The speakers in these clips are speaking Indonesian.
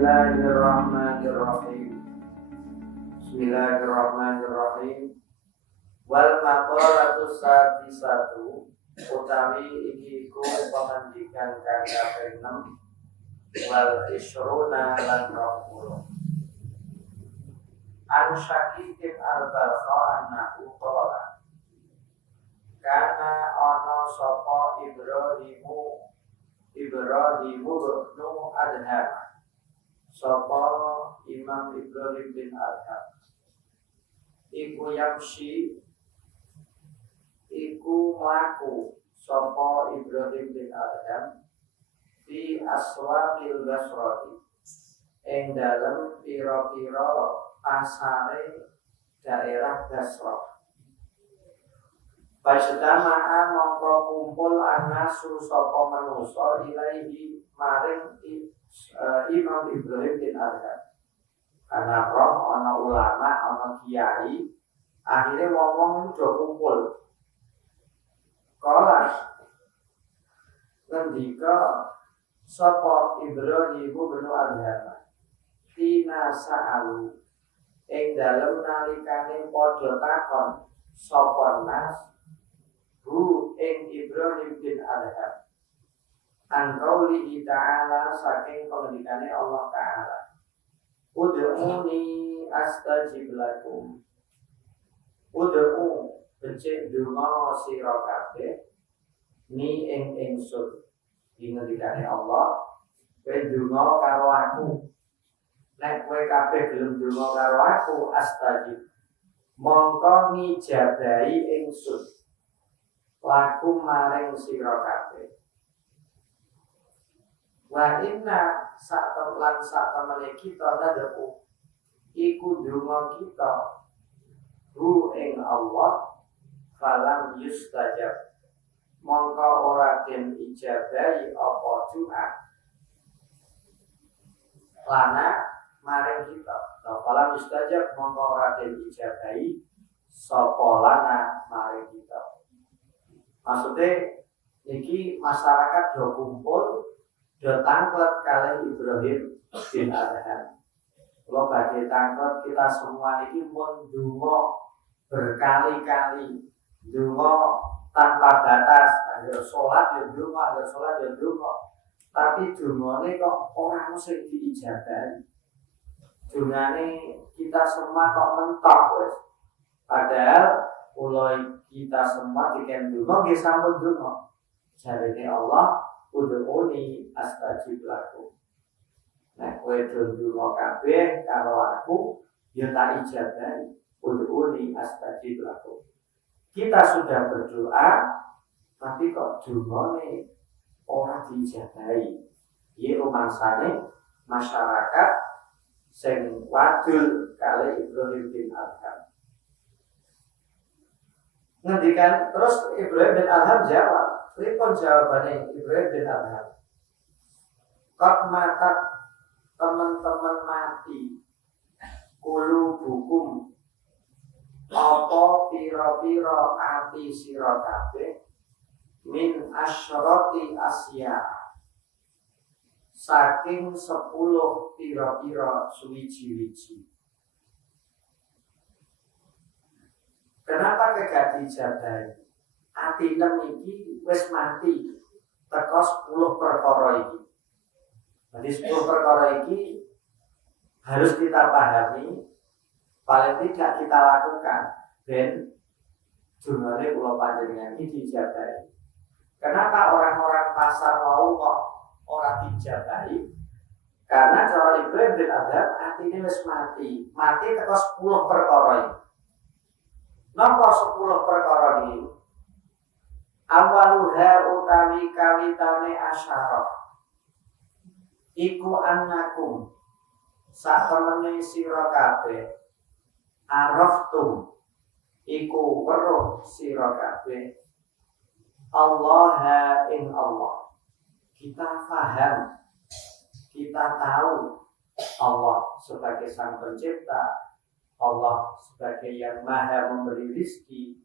Bismillahirrahmanirrahim. Bismillahirrahmanirrahim. Wal maqalatu sadisatu utawi iki iku pangandikan kang kaping 6 wal isruna lan 20. An Syaqiqin al-Balkha annahu qala kana ana sapa Ibrahimu bin Adham, sapa Imam Ibrahim bin Adham iku yamsi iku mlaku sapa Ibrahim bin Adham fi aswaqil Basrati ing dalem pira-pira pasare daerah Basrah. Pasdama'a mongko kumpul anasu sapa manusa ilaihi maring Imam Ibrahim bin Adham. Karena roh ana ulama, ana kiai, akhirnya ngomong do kumpul. Kala ngendika sapa Ibrahim bin Adham tina sa'alu ing dalem nalikane padha takon sapa nas hu ing Ibrahim bin Adham an qaulihi ta'ala saking pengendikane Allah Ta'ala ud'uni astajib lakum. Ud'u becik donga sira kabeh ni ing ingsun dingendikane Allah kowe donga karo aku. Nek kowe kabeh gelem donga karo aku astajib mongko ngijabahi ingsun lakum maring sira kabeh. Wa inna sa'tamlan sa'tamane kita nadaku iku donga kita hu ing Allah falam yustajab mongko ora den ijabahi apa doa lana maring kita. Falam yustajab mongko ora den ijabahi sapa lana maring kita. Maksudnya niki masyarakat do kumpul do tangklet kalih Ibrahim bin Adham. Kalau badhe tangklet kita semua niki mun donga berkali-kali, donga tanpa batas, ada sholat ya donga, ada sholat ya donga. Tapi dongane kok ora mesti diijabahi. Dongane kita semua kok mentok wis. Padahal mulai kita semua diken donga nggih sampun donga. Jarene Allah ud'uni astajib lakum. Nek kowe donga kabeh karo aku, ya tak ijabahi. Ud'uni astajib lakum. Kita sudah berdoa, tapi kok dongane ora diijabahi. Iki rumangsane masyarakat sing wadul kali Ibrahim bin Adham. Ngendikan terus Ibrahim bin Adham jawab. Pripun jawabane Ibrahim bin Adham? Kok mata teman-teman mati kulu bukum apa pira-pira ati sira kabeh min asyrati asya saking 10 pira-pira suwiji-wiji. Kenapa kagak dijabahi? Ati nem iki wis mati teko 10 perkara iki. Jadi 10 perkara iki harus kita pahami, paling tidak kita lakukan ben jumlahnya kula panjenengan iki dijabahi. Kenapa orang-orang pasar mau kok ora dijabahi? Karena cara Ibrahim bin Adham atine wis mati teko 10 perkara iki. Napa 10 perkara iki? Awaluha utawi kawitane asyarah iku annakum sak temene sira kabeh araftum iku weruh sira kabeh Allah ing Allah. Kita faham, kita tahu Allah sebagai sang pencipta, Allah sebagai yang maha memberi rezeki,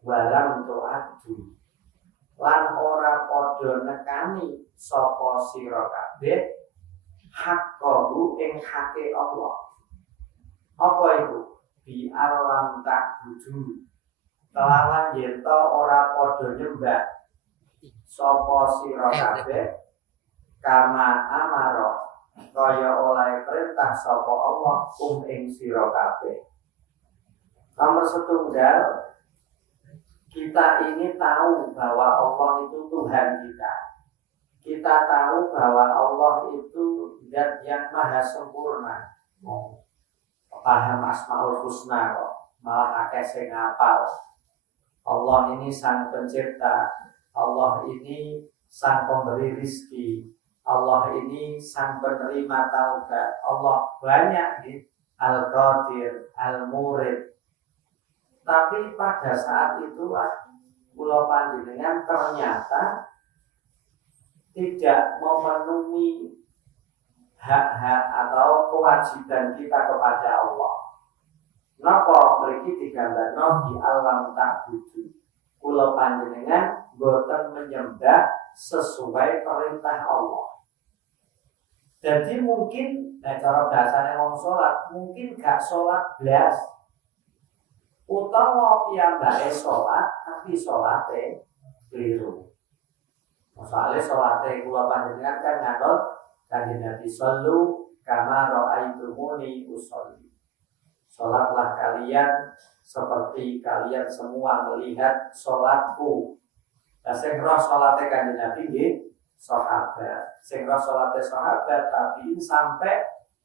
walam tu'addu lan ora padha nekani sapa sira kabeh haqqahu ing hake Allah. Apa itu? Bi alam tak budu. Kelawan yen ora padha nyembah sapa sira kabeh kama amara kaya oleh perintah sapa Allah ing sira kabeh. Nomor setunggal, kita ini tahu bahwa Allah itu Tuhan kita. Kita tahu bahwa Allah itu zat yang maha sempurna. Paham Asmaul Husna kok, malah akeh sing ngapal. Allah ini sang pencipta, Allah ini sang pemberi rizki, Allah ini sang penerima taubat. Allah banyak nih, Al-Qadir, Al-Murid. Tapi pada saat itulah kula panjenengan ternyata tidak memenuhi hak-hak atau kewajiban kita kepada Allah. Napa mriki digambarno di alam ta'budu. Kula panjenengan boten menyembah sesuai perintah Allah. Jadi mungkin cara bahasane wong salat, mungkin gak salat blas. Utawa piyambake salat tapi salate keliru. Masale salate kula panjenengan kan nganut kanjeng Nabi sallu kama ra'aitumuni usolli. Salatlah kalian seperti kalian semua melihat salatku. Nah, sing roh salate kanjeng Nabi nggih sahabat. Sing roh salate sahabat tapi sampai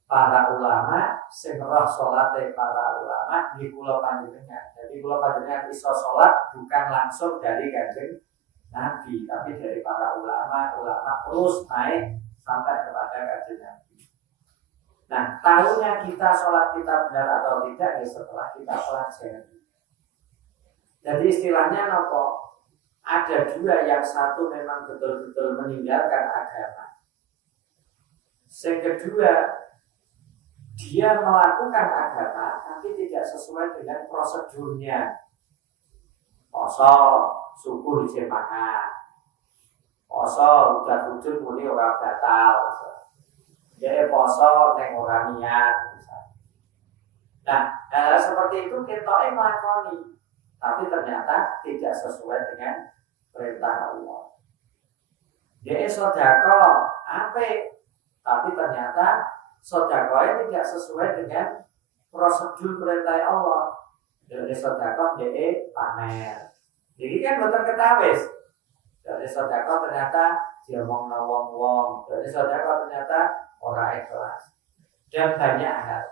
para ulama, sing roh salate para ulama nggih kula panjenengan. Jadi kula panjenengan iso salat bukan langsung dari kanjeng Nabi, tapi dari para ulama terus naik sampai kepada kanjeng Nabi. Nah, tahunya kita sholat kita benar atau tidak ya setelah kita pelajari. Jadi istilahnya nopo, ada dua, yang satu memang betul-betul meninggalkan agama. Yang kedua, dia melakukan agama tapi tidak sesuai dengan prosedurnya. Poso subuh dijemaah, poso udah wujud muni ora batal. Jadi poso neng ora niat. Nah, seperti itu kita melakoni, tapi ternyata tidak sesuai dengan perintah Allah. Jadi sedekah apik, tapi ternyata sedekah tidak sesuai dengan prosedur perintah Allah. Jadi sedekah dia pamer. Jadi kan boten ketawis. Jadi sedekah ternyata dia mau wong-wong. Jadi sedekah ternyata orang ikhlas dan banyak hal.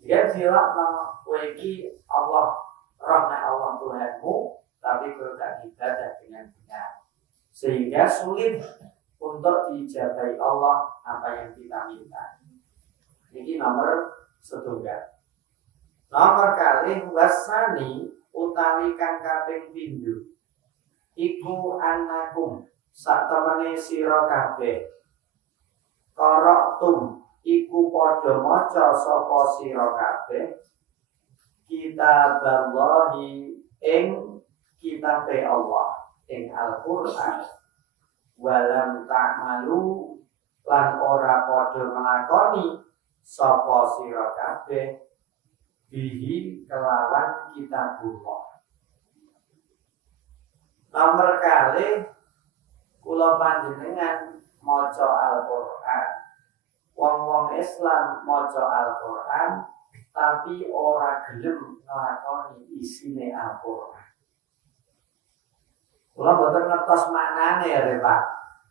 Dia bilang kowe iki Allah rahmat Allah Tuhanmu, tapi kowe gak ibadah dengan benar, sehingga sulit untuk diijabahi Allah apa yang kita minta. Ini nomor setunggal. Nomor kalih wasani utawi kang kaping pindho iku annakum sak temene sira kabeh qara'tum iku padha maca sapa sira kabeh kitaballahi ing kitabe Allah ing Al-Qur'an walam ta'malu lan ora padha nglakoni sapa sira kabeh bihi kelawan kitabullah. Nomor kalih kula panjenengan maca Al-Qur'an. Wong-wong Islam maca Al-Qur'an tapi ora gelem nglakoni isine Al-Qur'an. Kula mboten ngertos maknane ya, Pak.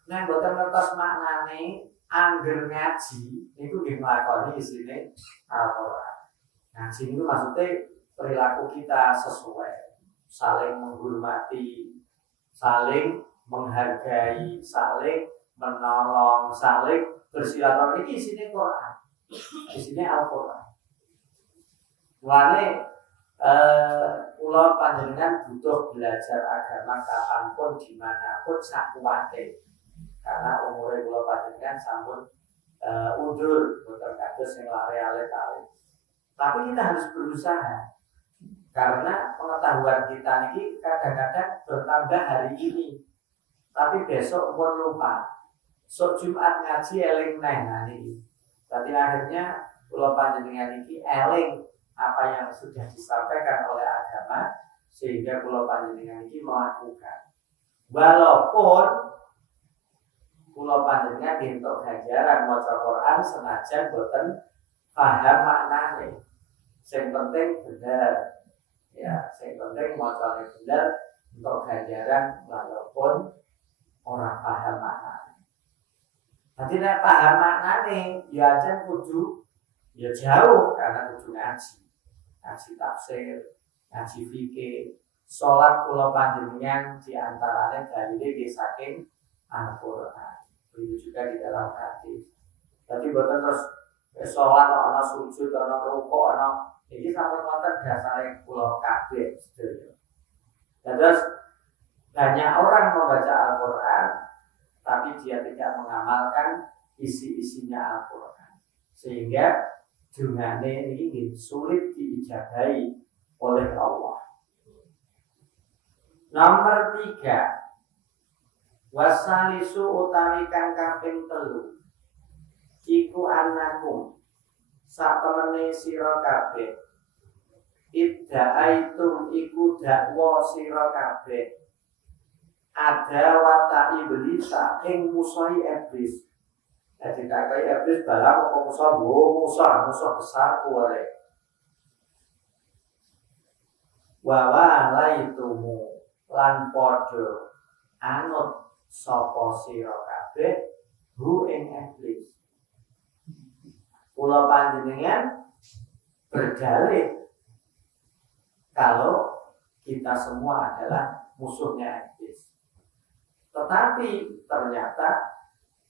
Nek mboten ngertos maknane, angger ngaji niku nggih nglakoni isine Al-Qur'an. Ngaji niku maksudnya perilaku kita sesuai, saling menghormati, saling menghargai, saling menolong, saling bersilaturahmi. Ini isinya Quran, isinya Al-Quran. Mulane kula panjenengan butuh belajar agama kapanpun, dimanapun, sakuwate. Karena umure kula panjenengan sampun undur, boten kados sing lare-ale. Tapi kita harus berusaha. Karena pengetahuan kita ini kadang-kadang bertambah hari ini, tapi besok pun lupa. sok Jumat ngaji eling neh niki. Tapi akhirnya kula panjenengan iki eling apa yang sudah disampaikan oleh agama sehingga kula panjenengan iki melakukan. Walaupun kula panjenengan entuk ganjaran maca Quran senajan boten paham maknane. Sing penting bener. Ya, sing penting macane bener untuk ganjaran walaupun orang paham maknane. Jadi nek paham maknane ya aja kudu ya jauh karena kudu ngaji tafsir, ngaji fikih, salat kula panjenengan di antarane dalile saking Al-Qur'an. Begitu juga di dalam hadis. Jadi boten terus salat ana sujud ana rukuk ana iki sampun wonten dasare kula kabeh sedaya. Terus banyak orang membaca Al-Qur'an tapi dia tidak mengamalkan isi-isinya Al-Quran sehingga dungane ini sulit diijabahi oleh Allah. Nomor 3, wasalisu utawi kang kaping 3 iku anakum satemene sira kabeh idda'aitum iku dakwa sira kabeh ada wata iblisa ing musuhi iblis. Jadi takai iblis balang apa musuh besar kuwe. Wa alaitumu lan padha anut sapa sira kabeh hu ing iblis. Kula panjenengan berdalih kalau kita semua adalah musuhnya iblis. Tetapi ternyata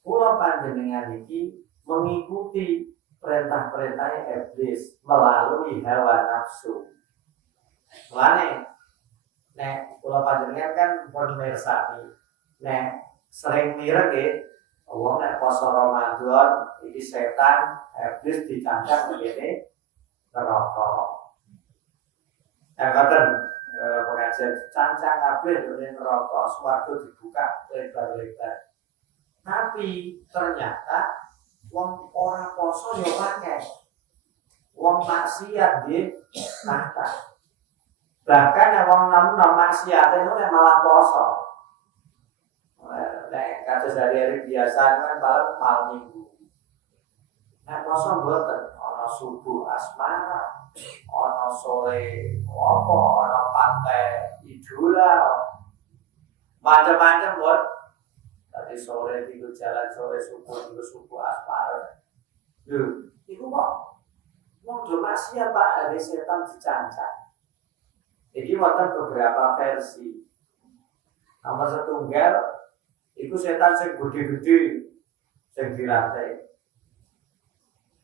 kula panjenengan iki mengikuti perintah-perintah iblis melalui hawa nafsu. Lane nek kula panjenengan kan pun mirsani nek sering mireng nggih Allah nek poso Ramadan iki setan iblis dicancang begini neraka. Ngoten pengajian cancang kabeh dene neraka swarga dibuka lebar-lebar. Tapi ternyata wong ora poso yo akeh. Wong maksiat nggih kata. Bahkan wong nom-nom maksiat itu malah poso. Nek kados hari-hari biasa kan malam minggu. Nek poso mboten ana subuh asmara, ana sore apa, ana pantai idola, macam-macam buat. Tadi sore itu jalan sore subuh itu subuh asmara. Lho, itu kok wong do maksiat Pak, ada setan dicancang. Jadi wonten beberapa versi. Nomor setunggal itu setan sing gede-gede sing dirantai.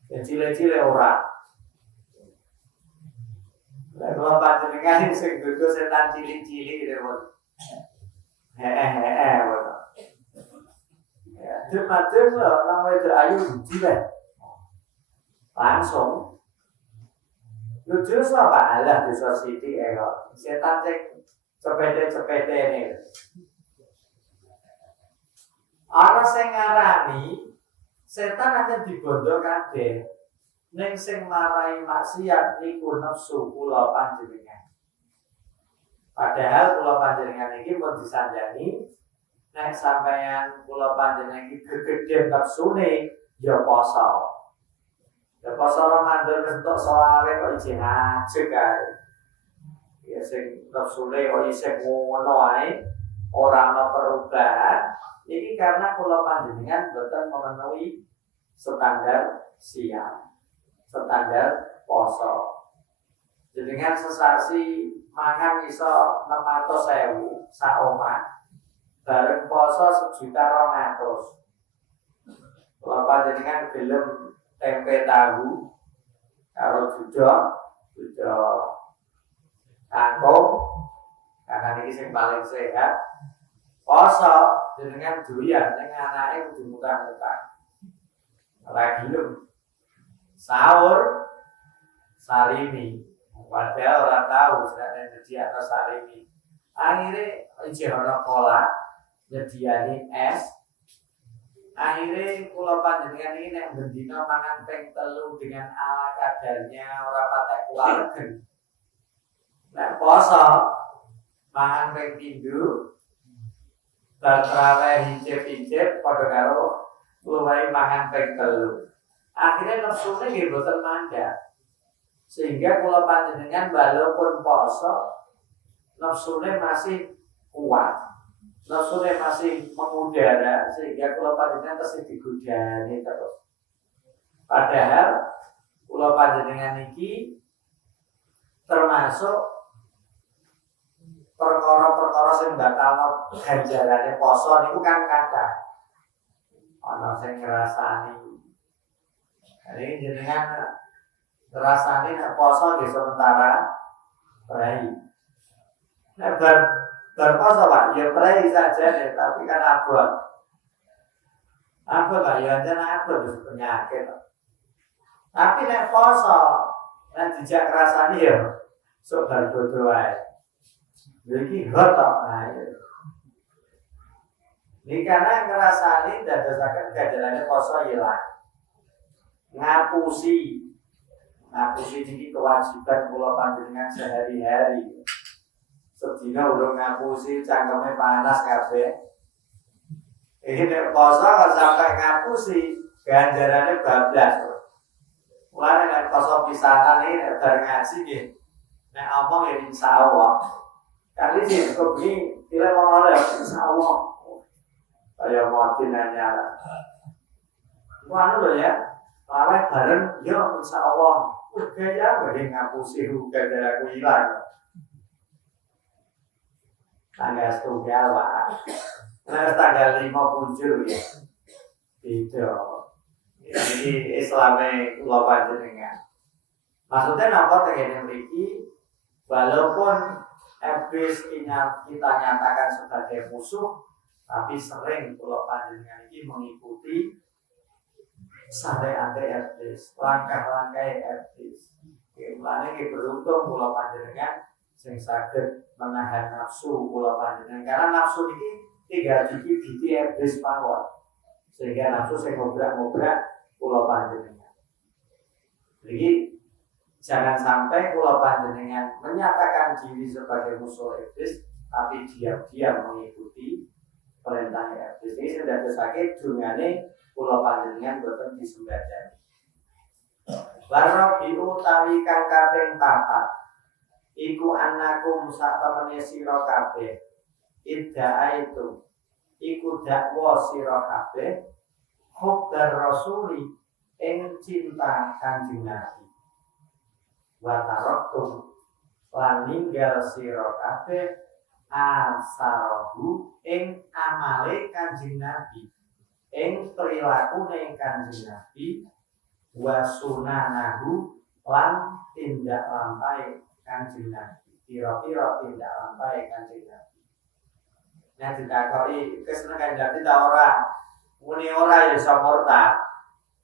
Yang cilik-cilik ora. Lah kalau panjenengan sing dudu setan cilik-cilik gitu. Ya, macam orang wedok ayu cilik. Langsung. Lucu apa Allah desa sithik kok. Setan sing cepete-cepete ini. Ana sing ngarani setan akan dibondo kabeh. Ning sing marai maksiat niku nafsu kula panjenengan. Padahal kula panjenengan iki pun disanjani nek sampeyan kula panjenengan iki gegeden nafsune ya poso. Ya poso Ramadan wis entuk selawe kok isih ajeg kae. Ya sing nafsune kok isih ngono ae, ora ana perubahan. Iki karena kula panjenengan boten memenuhi standar siam, standar poso. Jenengan sesasi mangan iso 600.000 sak omah. Bareng poso 1.200.000. Kula panjenengan gelem tempe tahu karo jujur kangkung karena ini sing paling sehat. Poso jenengan doyan ning anake kudu muka-muka. Ora gelem sahur salimi. Padahal ora tahu nek jadi atau salimi. Akhirnya isih ana pola nyediani es Akhirnya kula panjenengan ini nek bendina mangan ping 3 dengan ala kadarnya ora patek kuwalegen. Nek poso mangan ping 3 bar traweh hijab-hijab padha karo luwih mangan ping 3. Akhirnya nafsune nggih boten mandhap. Sehingga kula panjenengan walaupun poso nafsune masih kuat. Nafsunya masih mengudara sehingga kula panjenengan tesih digodani terus. Padahal kula panjenengan iki termasuk perkara-perkara sing batalno ganjarane poso niku kan kathah. Ana sing ngrasani. Jadi jenengan ngrasani nek poso nggih sementara baik. Nek berposo Pak, ya prei saja deh, tapi kan abot. Abot Pak, ya jangan abot itu penyakit. Tapi nek poso, nek dijak rasani ya, sok berdoa wae. Iki hot tok, nah itu. Ini karena ngerasani dadosaken ganjarane poso ilang. Ngapusi ini kewajiban kula panjenengan sehari-hari. Sedina urung ngapusi cangkeme panas kabeh. Iki nek poso kok sampai ngapusi ganjarane bablas. Mulane nek poso pisanan iki nek bar ngaji nggih. Nek omong ya insyaallah. Kali sih kok iki kira wong ora insyaallah. Kaya mati nanya. Anu lho ya. Laweh bareng ya insyaallah. Gaya bagi ngapusi ganjaraku ilang. Tanggal setunggal Pak. Nah tanggal 5 muncul ya. Itu. Ini Islame kula panjenengan. Maksudnya napa tegene mriki walaupun iblis kita nyatakan sebagai musuh, tapi sering kula panjenengan iki mengikuti santai-santai iblis, langkah-langkah iblis. Mulane iki beruntung kula panjenengan sing saged menahan nafsu kula panjenengan karena nafsu iki tiga biti iblis mawon sehingga nafsu sing ngobrak-ngobrak kula panjenengan. Jadi jangan sampai kula panjenengan menyatakan diri sebagai musuh iblis tapi diam-diam mengikuti perintah iblis. Ini sudah sakit dungane kula panjenengan boten disembadani. Warabi utawi kang kaping 4 iku anakum sak temene sira kabeh idda'a itu iku dakwa sira kabeh hubbar rasuli ing cinta Kanjeng Nabi wa taraktum lan ninggal sira kabeh asarahu ing amale Kanjeng Nabi ing prilakune Kanjeng Nabi wa sunanahu lan tindak lampahe Kanjeng Nabi, pira-pira tindak lampahe Kanjeng Nabi. Nah ditakoki kesenengan Nabi ta ora? Muni ora ya iso murtad.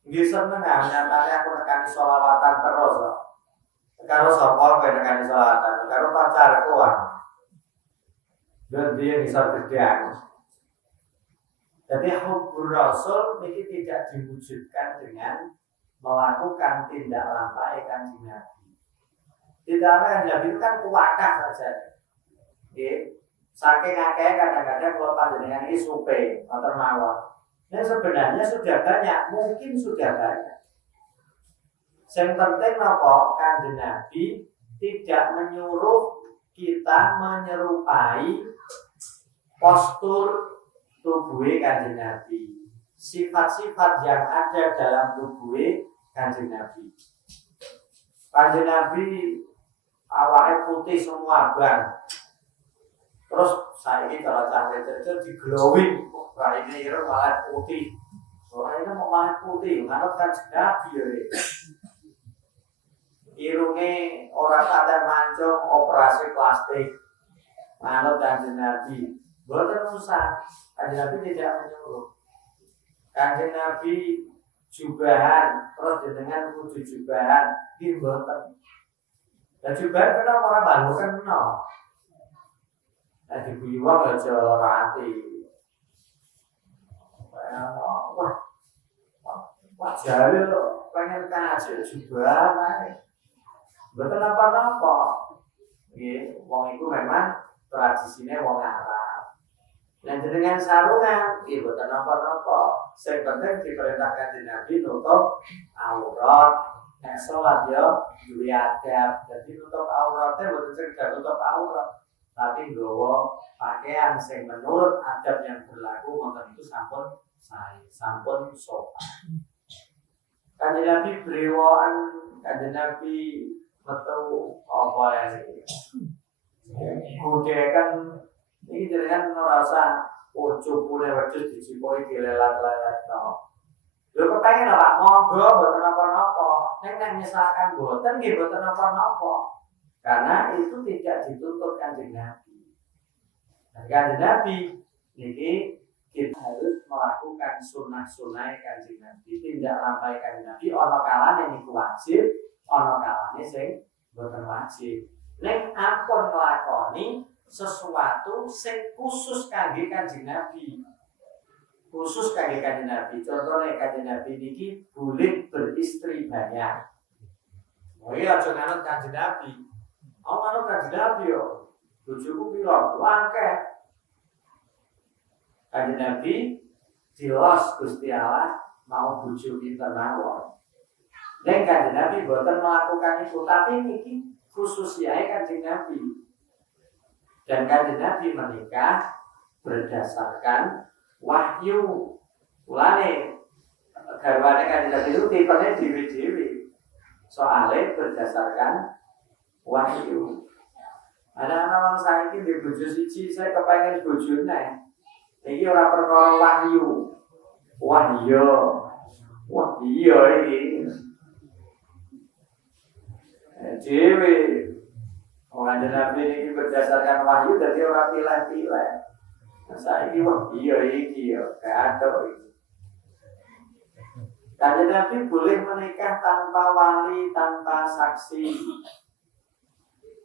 Nggih seneng nyatane aku nekani selawatan terus kok. Karo sapa kowe nekani selawatan? Karo pacarku ah. Dan dia bisa gedang. Jadi hubbur rasul ini tidak diwujudkan dengan melakukan tindak lampahe Kanjeng Nabi. Tidak Nabi itu kan kuwadah saja. Nggih. Saking akeh kadang-kadang kalau panjenengan ini supe, motor mawon. Nah sebenarnya sudah banyak, mungkin sudah banyak. Yang penting napa Kanjeng Nabi tidak menyuruh kita menyerupai postur tubuh Kanjeng Nabi. Sifat-sifat yang ada dalam tubuh Kanjeng Nabi. Kanjeng Nabi awake putih semua bang. Terus saya ini kalau sampai terjadi di glowing, wah ini malah putih. Soalnya mau malah putih, karena kan Nabi ya. Irunge orang ada mancung operasi plastik, manut Kanjeng Nabi. Boten usah, Kanjeng Nabi tidak menyuruh. Kanjeng Nabi jubahan, terus dengan kudu jubahan, di boten. Dan jubahan kenapa orang baru kenal. Nah diguyu wong aja lara ati. Wah, Pak Jalil pengen kaji juga, betul apa-apa. Wong itu memang tradisinya wong Arab. Dan dengan sarungan, betul apa-apa. Yang penting diperintahkan di Nabi nutup aurat. Nek sholat ya, duwe adab. Jadi nutup auratnya betul tidak nutup aurat, tapi nggawa pakaian yang menurut adab yang berlaku wonten itu sampun sopan. Kanjeng Nabi brewokan, Kanjeng Nabi metu apa ya sih? Godekan ini jenengan ngerasa ujug pune wedhus dijipoi dilelat-lelat no. Lho kepengen apa? Monggo mboten napa-napa. Nek misalkan mboten nggih mboten napa-napa. Karena itu tidak dituntut Kanjeng Nabi. Dan Kanjeng Nabi niki kita harus melakukan sunnah-sunnah Kanjeng Nabi. Tidak lampai Kanjeng Nabi ana kalane niku wajib, ana kalane sing boten wajib. Nek ampun nglakoni sesuatu sing khusus kangge Kanjeng Nabi. Khusus kangge Kanjeng Nabi. Contohnya Kanjeng Nabi niki boleh beristri banyak. Oh iya aja nganut Kanjeng Nabi. Aku nganut Kanjeng Nabi yo. Bojoku pira? Akeh. Kanjeng Nabi jelas Gusti Allah mau bojo pinter mawon. Nek Kanjeng Nabi boten melakukan itu, tapi niki khusus yae Kanjeng Nabi. Dan Kanjeng Nabi menikah berdasarkan wahyu. Mulane garwane Kanjeng Nabi itu tipene dhewe-dhewe. Soale berdasarkan wahyu. Ada orang saiki di bojo siji, saya kepengen bojone. Iki ora perkara wahyu. Wah iya iki. Dewe. Kanjeng Nabi ini berdasarkan wahyu dadi ora pilih-pilih. Saiki wah iya iki ya, kado iki. Kanjeng Nabi boleh menikah tanpa wali, tanpa saksi.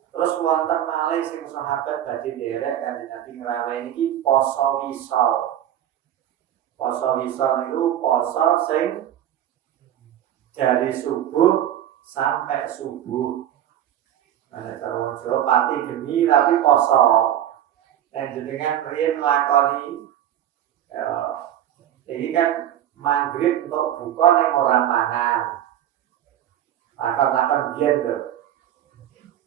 Terus wonten malih sing sahabat badhe nderek Kanjeng Nabi ngrawuhi iki poso wisal. Poso wisal niku poso sing dari subuh sampai subuh. Ana cara Jawa pati geni tapi poso. Dan jenengan riyen nglakoni iki kan maghrib untuk buka ning ora mangan. Akan biyen lho.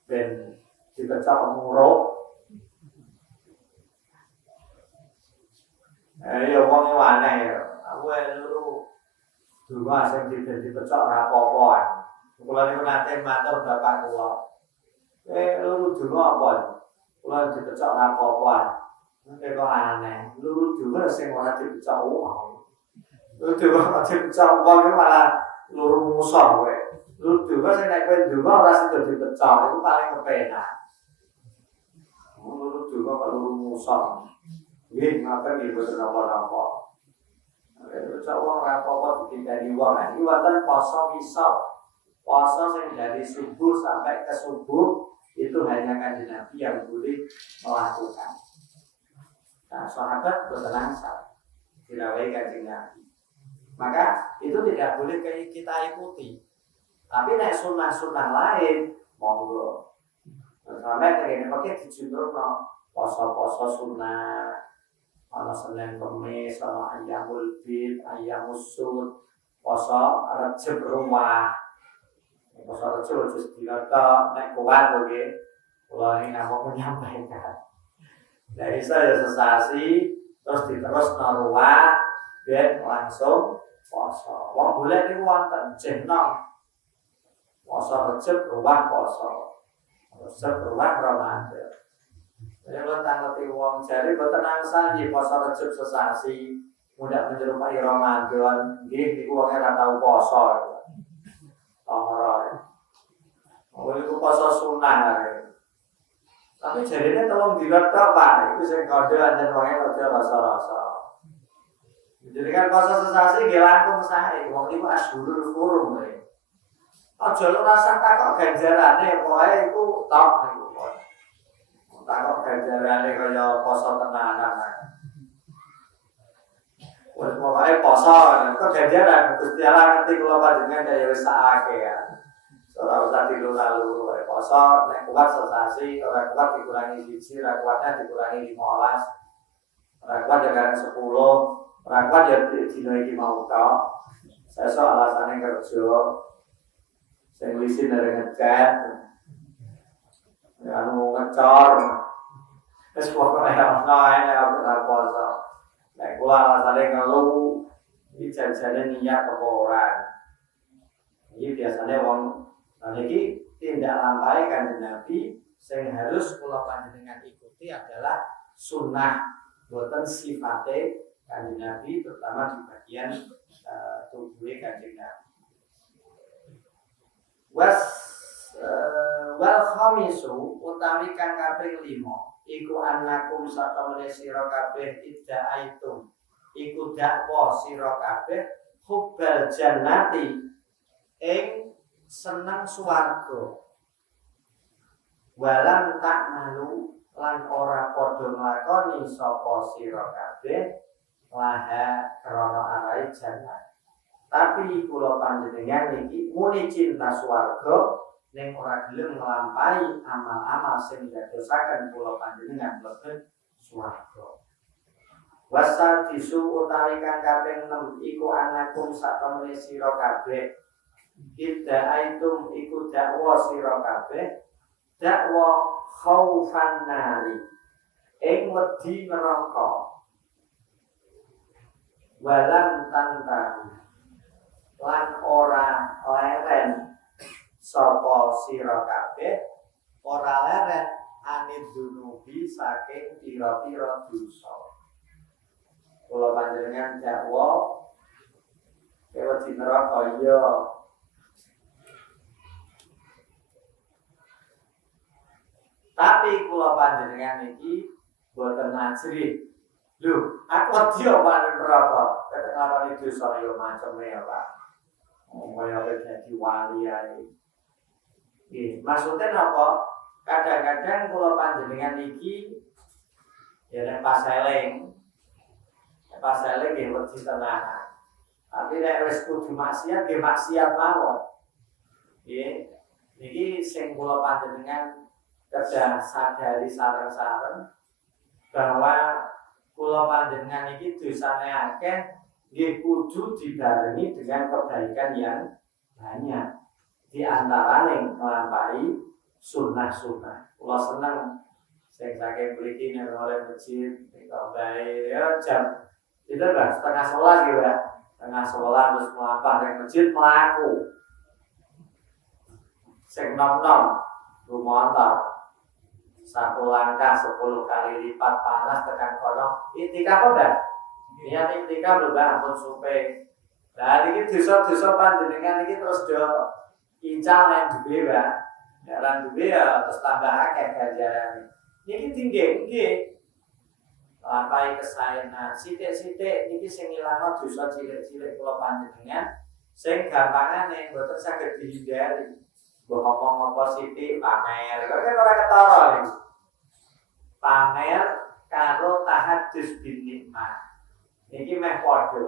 Ben dipecah muruk. Ya wong e aneh ya. Aku luru dua sing dipecah ora apa-apa. Kula niku nate matur bapak kula. Luru dua apa? Kula dipecah ora apa-apa. Nek kok aneh, luru dua sing ora dipecah wong. Luru dua dipecah wong malah luru musuh kowe. Luru dua sing nek kowe ndonga ora sida dipecah, iku paling kepenak. Luru dua kok luru musuh. Nggih, ngapa nggih boten napa-napa. Pecah wong ora apa-apa ditindani wong. Iki wonten poso wisal. Poso sing dari subuh sampai ke subuh itu hanya Kanjeng Nabi yang boleh melakukan. Nah, sahabat berlangsung dirawai Kanjeng Nabi. Maka itu tidak boleh kita ikuti. Tapi nek sunah-sunah lain, monggo. Sampai kene pakai dijunturno poso-poso sunah, ana Senin Kamis, ana Ayyamul Bid, Ayyamus Sud, poso Rejab rumah. Poso Rejab wis dinata nek kuat nggih. Kula ini namung menyampaikan. Dari saya sesasi terus diterusno ruwah ben langsung poso. Wong boleh niku wonten jeneng poso Rejab ruwah poso. Rejab ruwah Ramadan. Kalau tanggapi wong jari boten angsal nggih poso Rejab sesasi mudah menyerupai Ramadan nggih niku wong ora tau poso. Ora. Oh iku poso sunah. Tapi jarine tolong diletak Pak, iku sing kode anjen wong ora rasa-rasa. Jadi kan poso sesasi nggih langkung sae, wong iku asyurul hurum. Aja lu rasa takok ganjarane pokoke iku top niku. Takok ganjarane kaya poso tenanan. Wes pokoke poso, kok ganjaran Gusti Allah ngerti kula panjenengan kaya wis sakake ya. Ora usah diluru-luru kaya poso, nek kuat sesasi, ora kuat dikurangi 1, ora kuatnya dikurangi 15. Ora kuat dengan 10, ora kuat ya dina iki mau tok. Sesuk alasane kerja. Sing lisin dari ngecat. Ya anu ngecor. Wis pokoke ono ae ora poso. Nek kula alasane ngeluh iki janjane niat apa ora. Iki biasanya wong niki tindak lampahi Kanjeng Nabi sing harus kula panjenengan ikuti adalah sunnah, boten sifate Kanjeng Nabi terutama di bagian tubuhe Kanjeng Nabi. Wal khamisu utawi kang kaping 5 iku annakum satamene sira kabeh idda'aitum iku dakwa sira kabeh hubbal jannati ing seneng swarga walam tak malu lan ora padha nglakoni sapa sira kabeh laha krana arahe jannah. Tapi kula panjenengan niki muni cinta swarga ning ora gelem nglampahi amal-amal sing ndadosaken kula panjenengan mlebet swarga. Wasa disu utawi kang kaping 6 iku anakum satemene sira kabeh. Idda'aitum iku dakwa sira kabeh, dakwa khaufan nari ing wedi neraka. Walan tantahu lan ora leren sapa sira kabeh, ora leren anid dunubi saking pira-pira dosa. Kula panjenengan dakwa wedi neraka ya. Tapi kula panjenengan iki boten ajri. Lho, aku wedi apa neraka? Kadang nglakoni dosa ya maceme ya, Pak. Kaya dadi wali ae. Nggih, maksudnya napa? Kadang-kadang kula panjenengan iki ya nek pas eling. Pas eling nggih wedi tenanan. Tapi nek wis kudu maksiat nggih maksiat mawon. Nggih. Niki sing kula panjenengan kedah sadari sareng-sareng bahwa kula panjenengan iki dosane akeh nggih kudu dibarengi dengan kebaikan yang banyak. Di antarane nglampahi sunnah-sunnah. Kula seneng sing saking mriki nek oleh masjid nika bae ya jam itu Mbak, 10:30 gitu ya. 10:30 terus mlampah ning masjid mlaku. Sing nom-nom lumantar. 1 langkah 10 kali lipat panas tekan kono. Itikaf apa, Mbak? Niat itikaf lho, Mbak, ampun supe. Lah iki dosa-dosa panjenengan iki terus do incal nang duwe, Mbak. Nek lan duwe ya terus tambah akeh ganjarane. Niki tinggi nggih. Lampahi kesaenan sithik-sithik niki sing ngilangno dosa cilik-cilik kula panjenengan sing gampangane mboten saged dihindari. Mbok ngomong-ngomong sithik pamer, kok ora ketara iki. Pamer karo tahadus bin nikmat. Niki meh padha.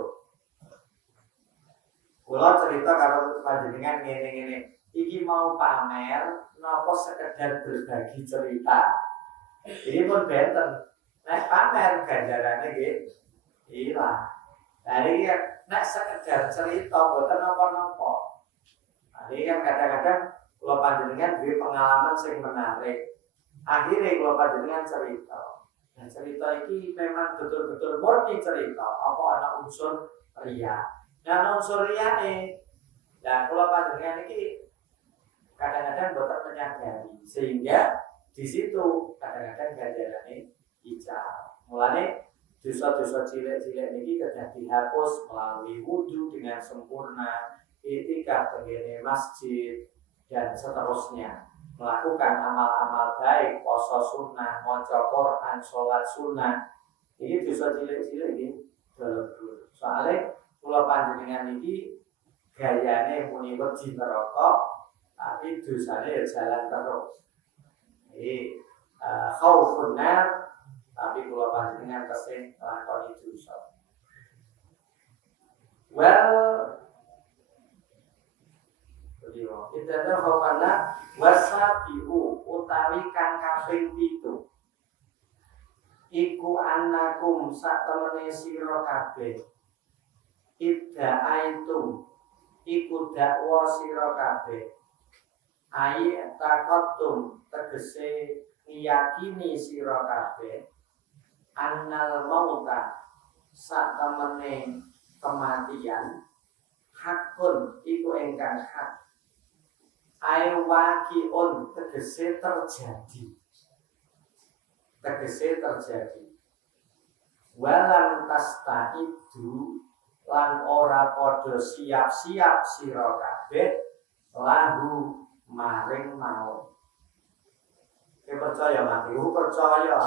Kula cerita karo panjenengan ngene-ngene. Iki mau pamer napa sekedar berbagi cerita. Ini pun benten. Nek pamer ganjarane nggih ilang. Lah iki nek sekedar cerita mboten napa-napa. Nah, iki kan kadang-kadang kula panjenengan duwe pengalaman sing menarik. Akhirnya kula panjenengan cerita. Nah, cerita iki memang betul-betul murni cerita, apa ana unsur riya. Nah, ana unsur riyae. Nah, kula panjenengan iki kadang-kadang mboten menyadari sehingga di situ kadang-kadang ganjarane ijab. Mulane dosa-dosa cilik-cilik niki kedah dihapus melalui wudu dengan sempurna, itikaf tengene masjid dan seterusnya. Melakukan amal-amal baik, puasa sunnah, maca Quran, salat sunnah. Ini dosa cilik-cilik iki dilebur. Soale kula panjenengan iki gayane muni wedi neraka, tapi dosane ya jalan terus. Iki khaufun nar, tapi kula panjenengan kesing nglakoni dosa. Well, idza khofana wasabiu utawi kang kaping 7. Iku annakum satemene sira kabeh. Idza aitum iku dakwa sira kabeh. Ai taqattum tegese ngiyakini sira kabeh. Annal mauta satemene kematian hakun iku ingkang hak. Ai waqi'un tegese terjadi. Walam tastaidu lan ora padha siap-siap sira kabeh lahu maring maut. Kowe percaya mati? Percaya.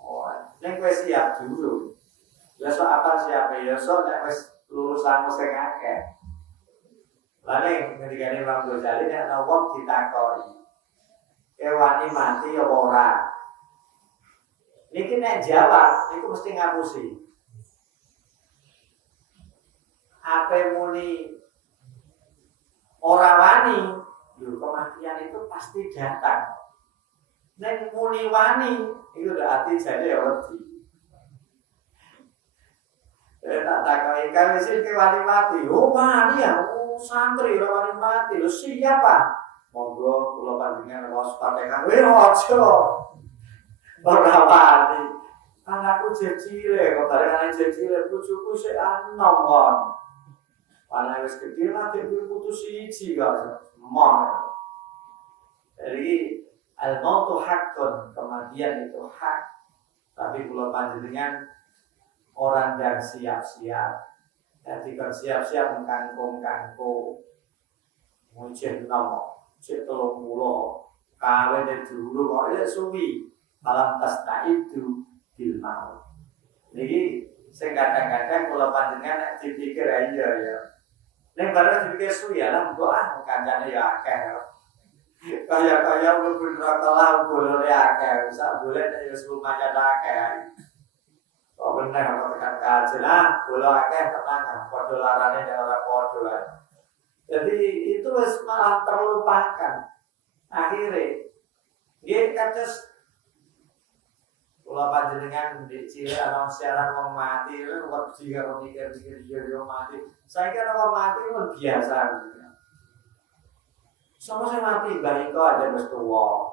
Oh, nek kowe siap dulu. Ya sok apa siap ya sok nek wis lulusan sing akeh. Lah nek ngendikane Imam Ghazali nek ana wong ditakoni, "Wani mati apa ora?" Niki nek jawab, niku mesti ngapusi. Ape muni ora wani, lho kematian itu pasti datang. Nek muni wani, itu berarti jadi wedi. Tak takoi kan wis iki wani mati. Oh wani ya, santri ora wani mati. Lho siapa? Monggo kula panjenengan waspatekan. Aja. Ora wani. Anakku jejile, kok bareng anak jejile bojoku sik anom kon. Anak wis gedhe lagi putus siji kok. Mon. Jadi al-mautu haqqun, kematian itu hak. Tapi kula panjenengan orang yang siap-siap. Jadi kan siap-siap mengkangkung-kangkung. Mujih nomo, cek 30. Kawin dulu kok ya suwi. Malam tastaidu bil maut. Jadi sing kadang-kadang kula panjenengan nek dipikir aja ya. Nek bareng dipikir suwi ya lah mbok kancane ya akeh. Kaya mlebu neraka lah boleh akeh, sak boleh nek wis lumayan akeh. Kok bener kok tekan kajen boleh akeh tenang, padha larane nek ora padha. Jadi itu wis malah terlupakan. Akhire nggih kados kula panjenengan di cilik ana siaran wong mati, wedi karo mikir-mikir yo mati. Saiki ana wong mati pun biasa. Sama sing mati bae kok ada wis tuwa.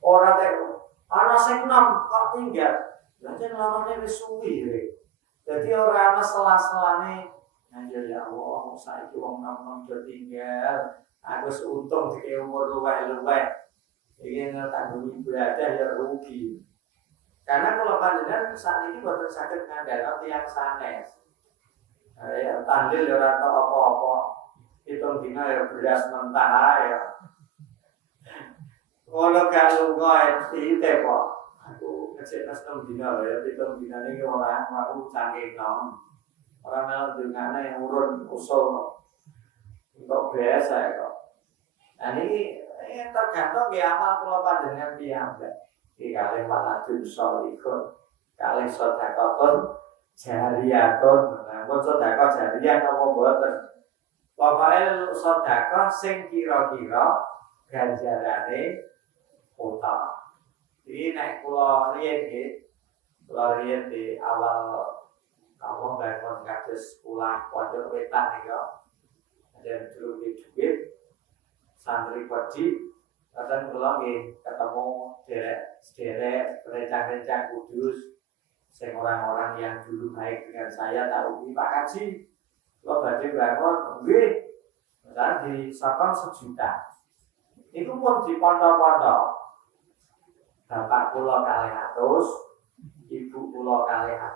Ora tek ana sing nom kok tinggal. Lah jan lamane wis suwi. Dadi ora ana sela-selane anjir ya Allah, saiki wong nom do tinggal. Aku wis untung dike umur luwih-luwih. Iki tanggung ibadah ya rugi. Karena kalau panjenengan saat ini boten saged ngandhani tiyang sanes. Ya tandil ya ora tau apa-apa. Hitung dina ya beras mentah ya. Ngono kan lunga tite kok. Aku ngecek nes 6 dina ya, hitung dina niki ora aku cangkeh nom. Ora melu dungane yang urun usul untuk biasa kok. Nah ini tergantung ya amal kula panjenengan piyambak. Iki kalih waladun sholihun, kalih sedekahun jariyatun. Nah, pun sedekah jariyah napa mboten? Pokoke sedekah sing kira-kira ganjarane utama. Iki nek kula riyen di awal kamu bangun kados sekolah pondok wetan niku. Ada dulu di duit santri padi, kadang kula nggih ketemu derek rencang-rencang kudus, sing orang-orang yang dulu baik dengan saya tak rugi Pak Kaji, kula badhe bangun nggih, misalnya di sokong 1 juta, itu pun di pondok-pondok, bapak kula 200, ibu kula 200,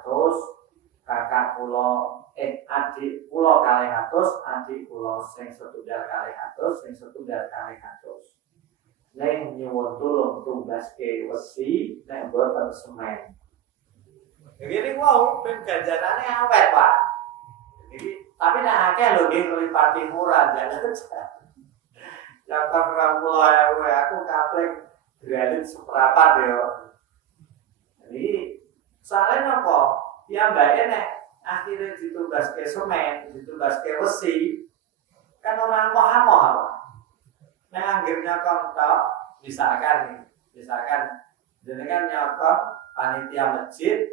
kakak kula adik kula 200, adik kula sing setunggal 200, sing setunggal 200. Neng nyuwun tulung tumbaske wesi nek mboten semen. Iki wau ben ganjarane awet, Pak. Iki tapi nek akeh lho nggih nglipati murah jangan. Jakan 20.000 aku kapling gratis seprapat yo. Jadi soalnya napa? Piyambake nek akhirnya ditugaske semen, ditugaske besi, kan orang moha-moha. Nah, akhirnya kontak, misalkan jenengan nyokot panitia masjid,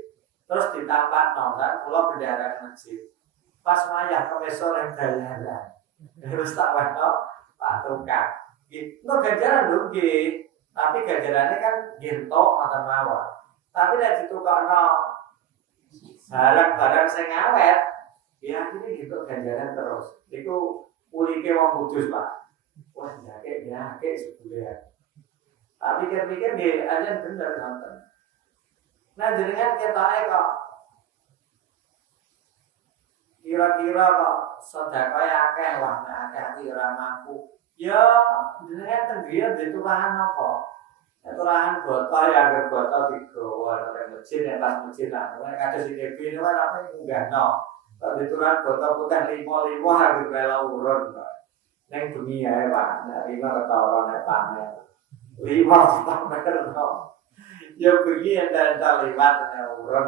terus ditampak nonton, pulau bendera masjid. Pas mayah kemesor yang bayaran, terus tak wadah Pak Tukang. Itu ganjaran dulu, tapi ganjarannya kan gintok atau mawar. Tapi nek ditukokno barang-barang sing awet, ya akhirnya gitu ganjaran terus. Iku ulike wong kudus, Pak. Wah, nyake sebulan. Tapi pikir-pikir nggih aja bener nonton. Nah, jenengan ketoke kok kira-kira kok sedekah akeh wah nek akeh ora mampu. Ya, jenengan tenggian diturahan apa? Turahan botol ya agar botol digawa nek masjid nek pas masjid lah. Nek kados iki ini kan apa ngunggahno. Kalau diturahan botol putih 5 harga kala urun, Pak. Ning bengi ae, Pak. Nek rino ketara nek pamer. 5 dipamerno. Ya bengi entar liwat nek urun.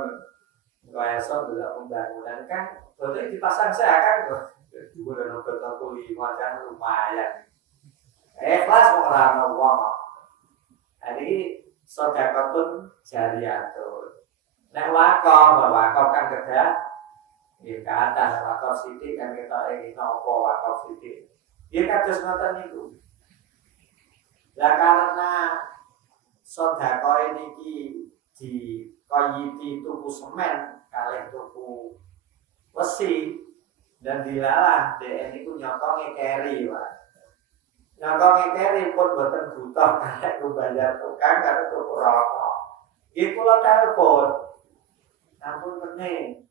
Kaya esok delok pembangunan kan botol dipasang saya kan kok. Dua botol 5 kan lumayan. Ikhlas kok ora ono wong. Jadi sedekahun jariyatun. Nek wakaf kan kedah nggih kathah wakaf sithik kan kita iki napa wakaf sithik. Nggih kados ngoten niku. Lah karena sedekah niki dikoyiti tuku semen kalih tuku besi dan dilalah dhek niku nyokonge keri, Pak. Nyokong ngekeri pun boten butuh karek bayar tukang karena tuku rokok. Iki kula telepon. Ampun meneh.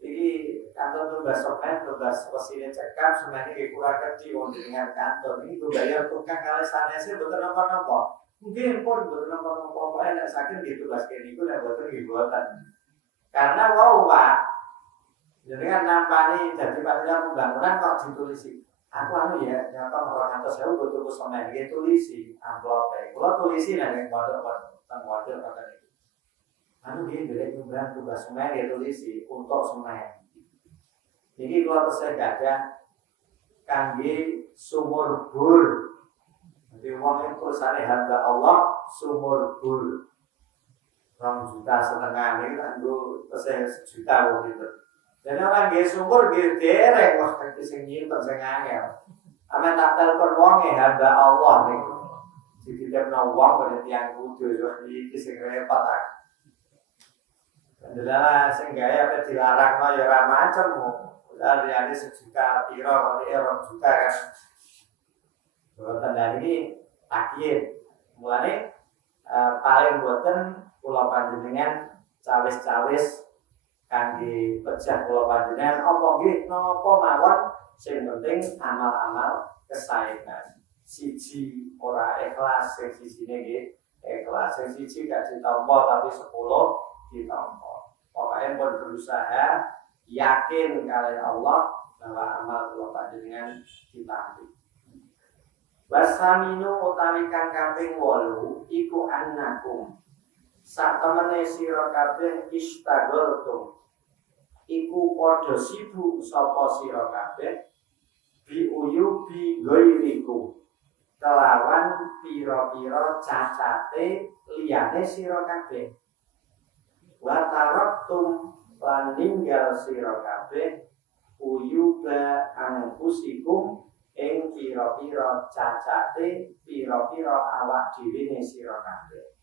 Iki kantor tugas semen, tugas wasine cekap semen iki kurang kecil wong dengan kantor. Ini bayar tukang kalih sanese boten napa-napa. Mungkin pun boten napa-napa nek saking ditugas kene iku nek boten nggih boten. Karena wau Pak. Jenengan nampani dadi panitia pembangunan kok ditulisi. Aku ya, nyata 200.000 butuh semen, dia tulisi amplop kayak, kalau tulisi nih waduh kata itu. Dia beli nyumbang tugas semen, dia tulisi untuk semen. Jadi kalau saya gada, kangge sumur bur. Jadi uang itu tulisannya harga Allah sumur bur. 2,5 juta ini kan gue saya 1 juta gitu. Jadi orang nggih sumur nggih dereng wah iki sing nyimpen sing angel. Ame tak telepon wong harga Allah niku. Dititipno wong kaya tiyang kudus iki sing repot ah. Adalah sing gawe apa dilarangno ya ora macem. Udah liyane 1 juta piro kok 2 juta kan. Boten iki takyid. Mulane paling boten kula panjenengan cawis-cawis kangge pejah kula panjenengan apa nggih napa mawon sing penting amal-amal kesaenan. Siji ora ikhlas, sing sijine nggih ikhlas, sing siji gak ditampa tapi 10 ditampa. Pokoke pun berusaha yakin kali Allah bahwa amal kula panjenengan ditampi. Wasaminu utawi kang kaping 8 iku annakum sak temene sira kabeh istagoltum iku padha sibuk sapa sira kabeh biuyubi ghairiku kelawan pira-pira cacate liyane sira kabeh wa taraktum lan ninggal sira kabeh uyuba anfusikum ing pira-pira cacate pira-pira awak dhewe sira kabeh.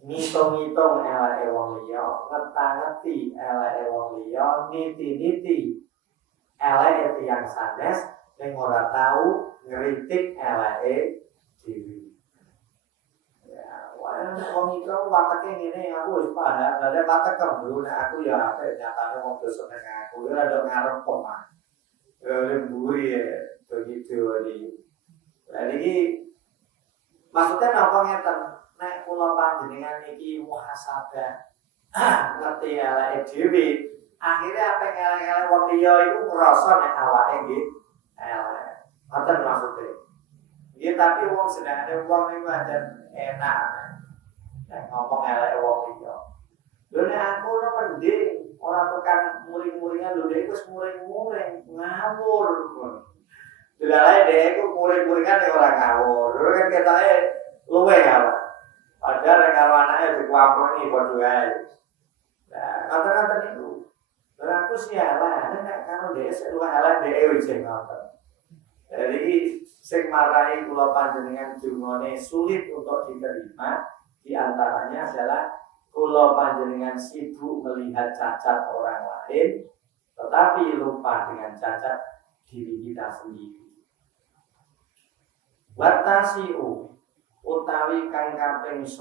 Ngitung-ngitung eleke wong liya, ngeta-ngeti eleke wong liya, niti-niti eleke tiyang sanes sing ora tau ngritik eleke dhewe. Ya, wong iki watake ngene aku wis paham, lha watek kembru nek aku ya apik nyatane wong dosa nek aku ora ada ngarep omah. Lemburi ya, begitu ini. Nah ini maksudnya apa ngeten? Nek kula panjenengan iki muhasabah ngerti eleke dhewe, akhire apa elek-elek wong liya iku ngrasa nek awake nggih elek. Ngoten maksude. Nggih tapi wong senengane wong niku ancen enak. Nek ngomong elek wong liya. Lho nek aku ora mending ora tekan muring-muringan lho dhek wis muring-muring ngawur. Delalae dhek iku muring-muringan ora ngawur. Lho kan ketoke luwe ya. Padahal nek karo anake dikuamponi padha wae. Nah, kata-kata niku. Lah aku sialan nek karo dhek sik luwih elek dhek wis ngoten. Jadi sing marai kula panjenengan dungane sulit untuk diterima di antaranya adalah kula panjenengan sibuk melihat cacat orang lain tetapi lupa dengan cacat diri kita sendiri. Watasiu utawi kang kaping 9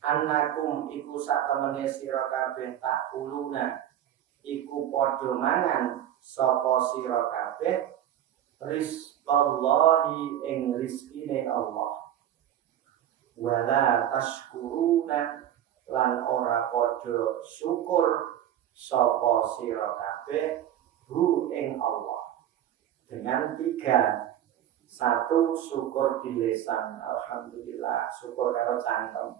annakum iku sak temene sira kabeh tak uluna iku padha mangan sapa sira kabeh rizqallahi ing rizkine Allah wala tashkuruna lan ora padha syukur sapa sira kabeh hu ing Allah dengan 3. 1 syukur di lisan, alhamdulillah, syukur karo cangkem.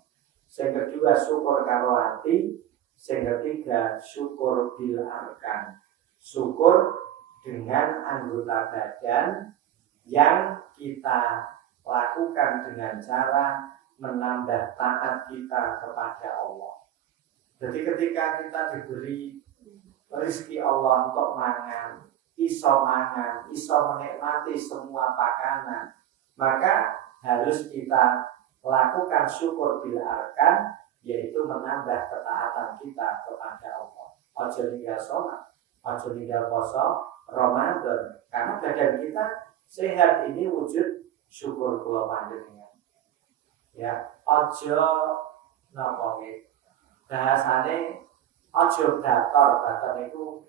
Sing kedua syukur karo hati, sing ketiga syukur bil arkan. Syukur dengan anggota badan yang kita lakukan dengan cara menambah taat kita kepada Allah. Jadi ketika kita diberi rezeki Allah untuk mangan, iso menikmati semua pakanan, maka harus kita lakukan syukur bil arkan, yaitu menambah ketaatan kita kepada Allah. Ojo ninggal sholat, ojo ninggal poso Ramadan, karena badan kita sehat ini wujud syukur kula panjenengan. Ya, ojo napa nggih. Bahasane ojo datar itu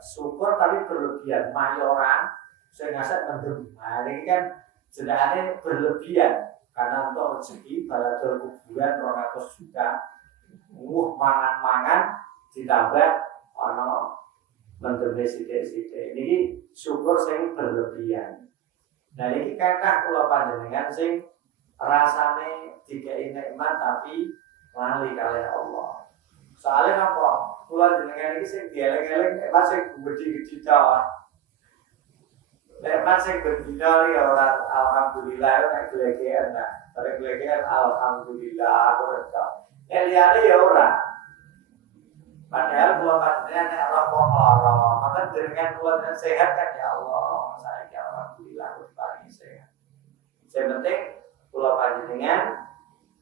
syukur tapi berlebihan, mayoran saya ngasih mendem. Nah ini kan jenenge berlebihan karena untuk rezeki baladol kuburan 200 juta mangan ditambah ana mendeme sithik-sithik. Ini syukur sing berlebihan. Nah ini kathah kula panjenengan sing rasane dikei nikmat tapi lali kalih Allah. Soalnya apa? Kula jenengan iki sing dieleng-eleng nek pas sing gedhi-gedhi ta. Nek pas sing gedhi ya ora alhamdulillah nek glegean ta. Nek glegean alhamdulillah terus ta. Liyane ya ora. Padahal kula panjenengan nek ora wong lara, maka jenengan kula sehat kan ya Allah. Saiki alhamdulillah kula paringi sehat. Sing penting kula panjenengan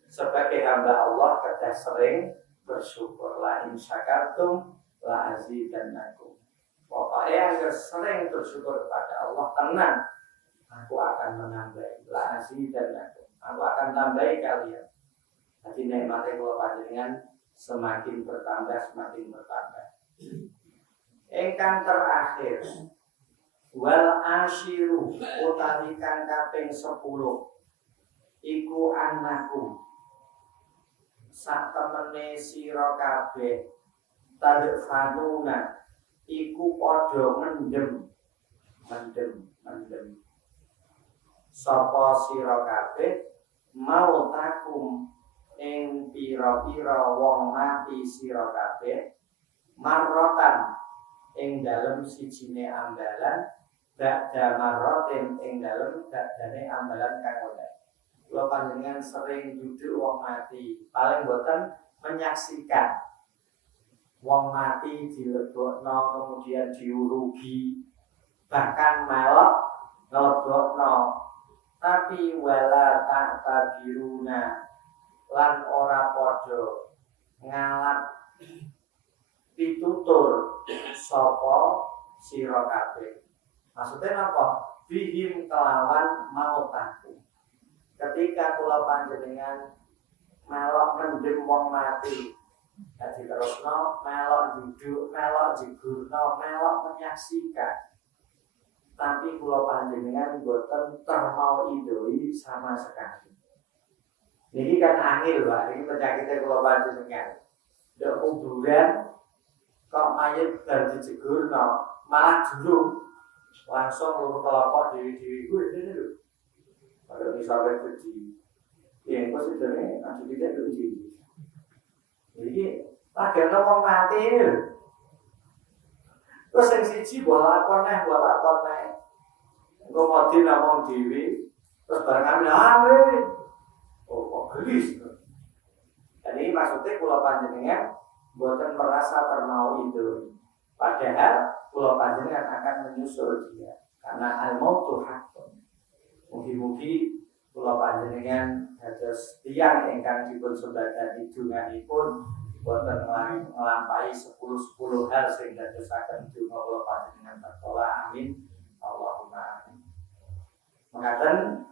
sebagai hamba Allah kedah sering bersyukur, la in syakartum la azidannakum. Pokoknya yang sering bersyukur kepada Allah, tenang, aku akan menambah, la azidannakum. Aku akan tambahi kalian. Jadi nikmatnya kalau panjenengan semakin bertambah. Engkang terakhir, wal ashiru utawi kang kaping 10 iku annakum sak temene sira kabeh tadfanuna iku padha mendem sapa sira kabeh mau takum ing pira-pira wong mati sira kabeh marrotan ing dalem sijine ambalan ba'da marrotin ing dalem badane ambalan kang oleh. Kalau panjenengan sering duduk wong mati, paling boten menyaksikan wong mati dilebokno kemudian diurugi, bahkan melok ngelebokno. Tapi wala ta'tabiruna lan ora padha ngalap pitutur sapa sira kabeh. Maksudnya apa? Bihim kelawan mautaku. Ketika kula panjenengan melok mendem wong mati, dadi terusno melok duduk, melok jegurno, melok menyaksikan. Tapi kula panjenengan boten termau idoi sama sekali. Ini kan angil, Pak. Ini penyakitnya kula panjenengan. Ndek kuburan kok mayit bar dijegurno, malah durung langsung luru kelopok dewi-dewi kuwi ngene lho. Kalau misalnya jadi yang positifnya nanti kita berhenti. Jadi Lagi ana wong mati lho. Terus sing siji bola lakon. Engko mati namung dhewe. Terus bareng amin. Oh, kok gelis. Jadi maksudnya kula panjenengan boten merasa termau itu. Padahal kula panjenengan akan menyusul dia. Karena al-mautu hakun. Mugi-mugi kula panjenengan dados tiyang ingkang dipun sembadani dunganipun boten nglampahi 10 hal sing dadosaken donga kula panjenengan bertolak amin. Allahumma amin. Mekaten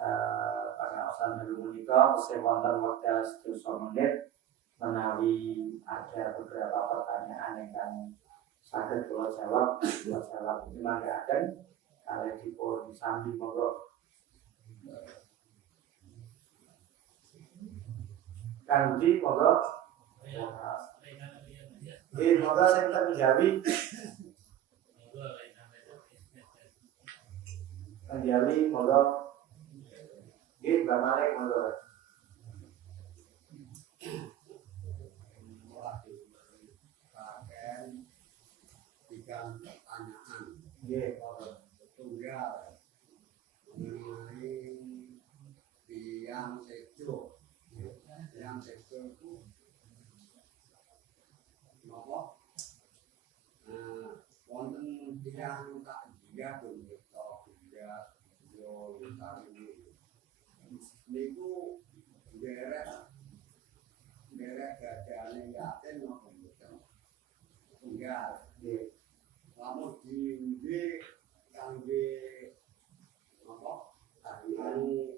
pangaosan dulu menika tesih wonten wekdal sedasa menit menawi ada beberapa pertanyaan ingkang saged kula jawab mangkaken kalih dipun sambi monggo. Kang Budi monggo. Monggo sing ten Jawi. Kang Jawi monggo. Nggih, Mbak Malik monggo. Pertanyaan. Nggih, Tunggal mengenai tiang sejo. Tiang sejo itu apa? Wonten tiang tak dia berbentuk dia yo tadi niku derek gajane yaten nopo mboten. Tunggal. Lamun diundi kangge apa? Anu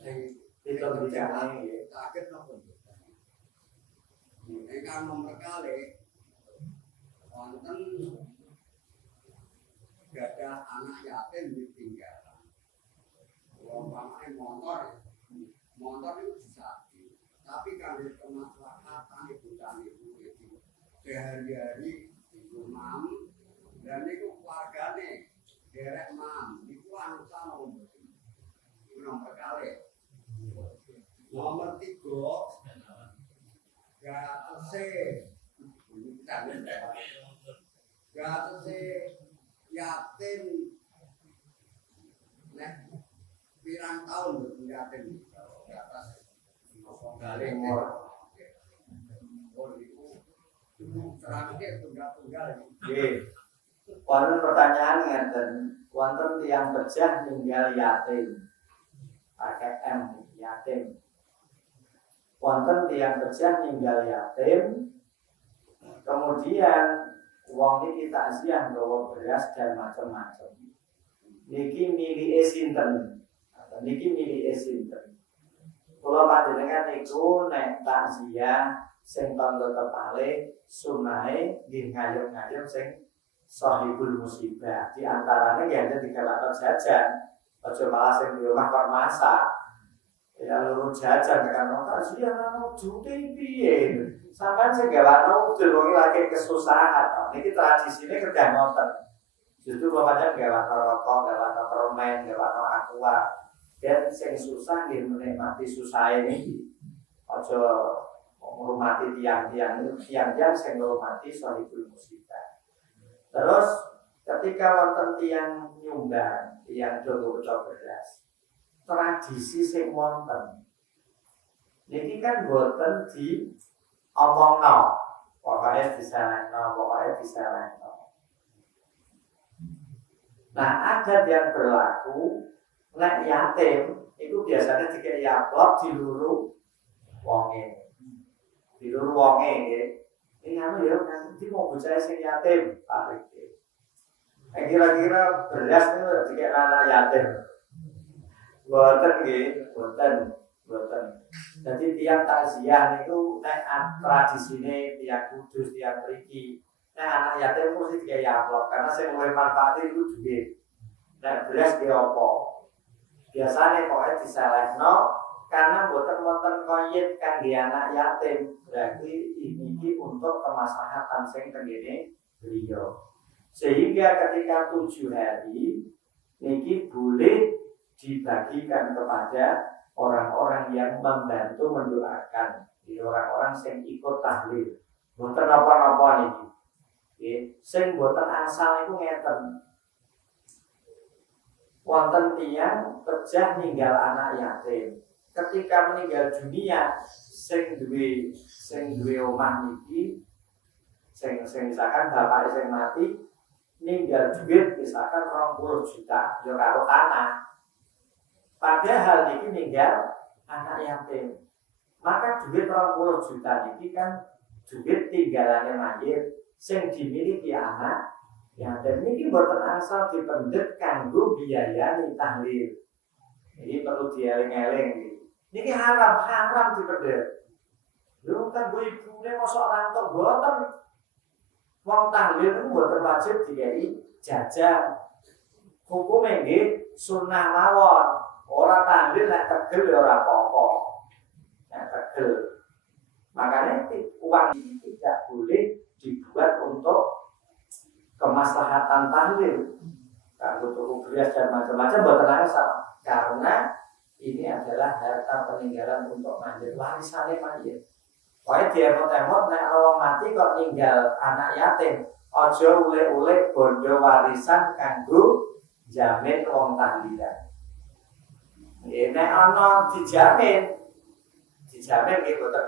sing itu bicara nggih. kaget nopo mboten. Ingkang nomor kalih wonten gadah anak yatim ditinggalan. Umpamane motor itu disaki. Tapi kangge kemaslahatan ibu-ibu itu sehari-hari ibu mam dan niku keluargane derek mam niku anu sama mboten. Iku nomor kalih. Nomor 3 gatese yatim nek pirang tahun yatim di atas nggale umur. Oh niku serangke tunggal-tunggal. Nggih. Wonten pertanyaan ngeten, wonten tiyang bejah ninggal yatim. Pakai M yatim. Wonten tiyang bejah ninggal yatim. Kemudian wong niki takziah nggawa beras dan macam-macam. Niki milike sinten? Niki milike sinten? Kula panjenengan niku nek takziah sing tangga kepale sunahe nggih ngayem-ngayem sing sahibul musibah. Di antarane nggih ada 300 jajan. Aja malah sing di omah kok masak. Ya luru jajan kan takziah nang jute piye? Sampai sing gawakno udel wong lagi kesusahan. Niki tradisine kerja ngoten. Justru bapaknya gawakno rokok, gawakno permen, gawakno aqua. Dan sing susah nggih menikmati susah ini. Aja menghormati tiang-tiang sing menghormati sahibul musibah. Terus ketika wonten tiang nyumbang, tiang jogo beras, tradisi sing wonten niki kan boten di omongno, pokoknya diselehno. Nah, adat yang berlaku nek yatim itu biasanya dikek yaplok diluru wonge. Diluru wonge nggih. Ini anu ya nanti mau bocah sing yatim, tarik. Kira-kira beras itu dikek anak yatim. Boten nggih, boten. Jadi tiang takziah niku nek tradisine tiang kudus, tiang mriki. Nek anak yatim mesti dikek yaplok karena sing luwih manfaat itu duit. Nek beras ki apa? Biasane pokoke diselehno karena boten wonten koyit kangge anak yatim. Berarti ini untuk kemaslahatan sing tengene beliau. Sehingga ketika 7 hari niki boleh dibagikan kepada orang-orang yang membantu mendoakan, di orang-orang yang ikut tahlil. Mboten napa-napa niki. Nggih, sing mboten asal iku ngeten. Wonten tiyang pejah ninggal anak yatim. Ketika meninggal dunia, sing duwe omah niki, sing misalkan bapak sing mati ninggal duit misalkan 20 juta, yo karo tanah. Padahal niki ninggal anak yatim. Maka duit 20 juta niki kan duit tinggalane mayit sing dimiliki anak yatim niki boten asal dipendet kanggo biayani tahlil. Ini perlu dieling-eling iki. Niki haram dipendet. Lho kan bu ibune mosok rantok boten. Wong tahlil itu boten wajib dikai jajan. Hukume nggih sunah mawon. Ora tahlil nek tegel ya ora apa-apa. Nek tegel. Makanya uang ini tidak boleh dibuat untuk kemaslahatan tahlil. Kalau tuku beras dan macam-macam boten asal. Karena ini adalah harta peninggalan untuk mayit, warisane mayit. Wae diemot-emot nek wong mati kok ninggal anak yatim, aja ule-ule bondo warisan kanggo jamin wong tahlilan. Nek ana dijamin nggih boten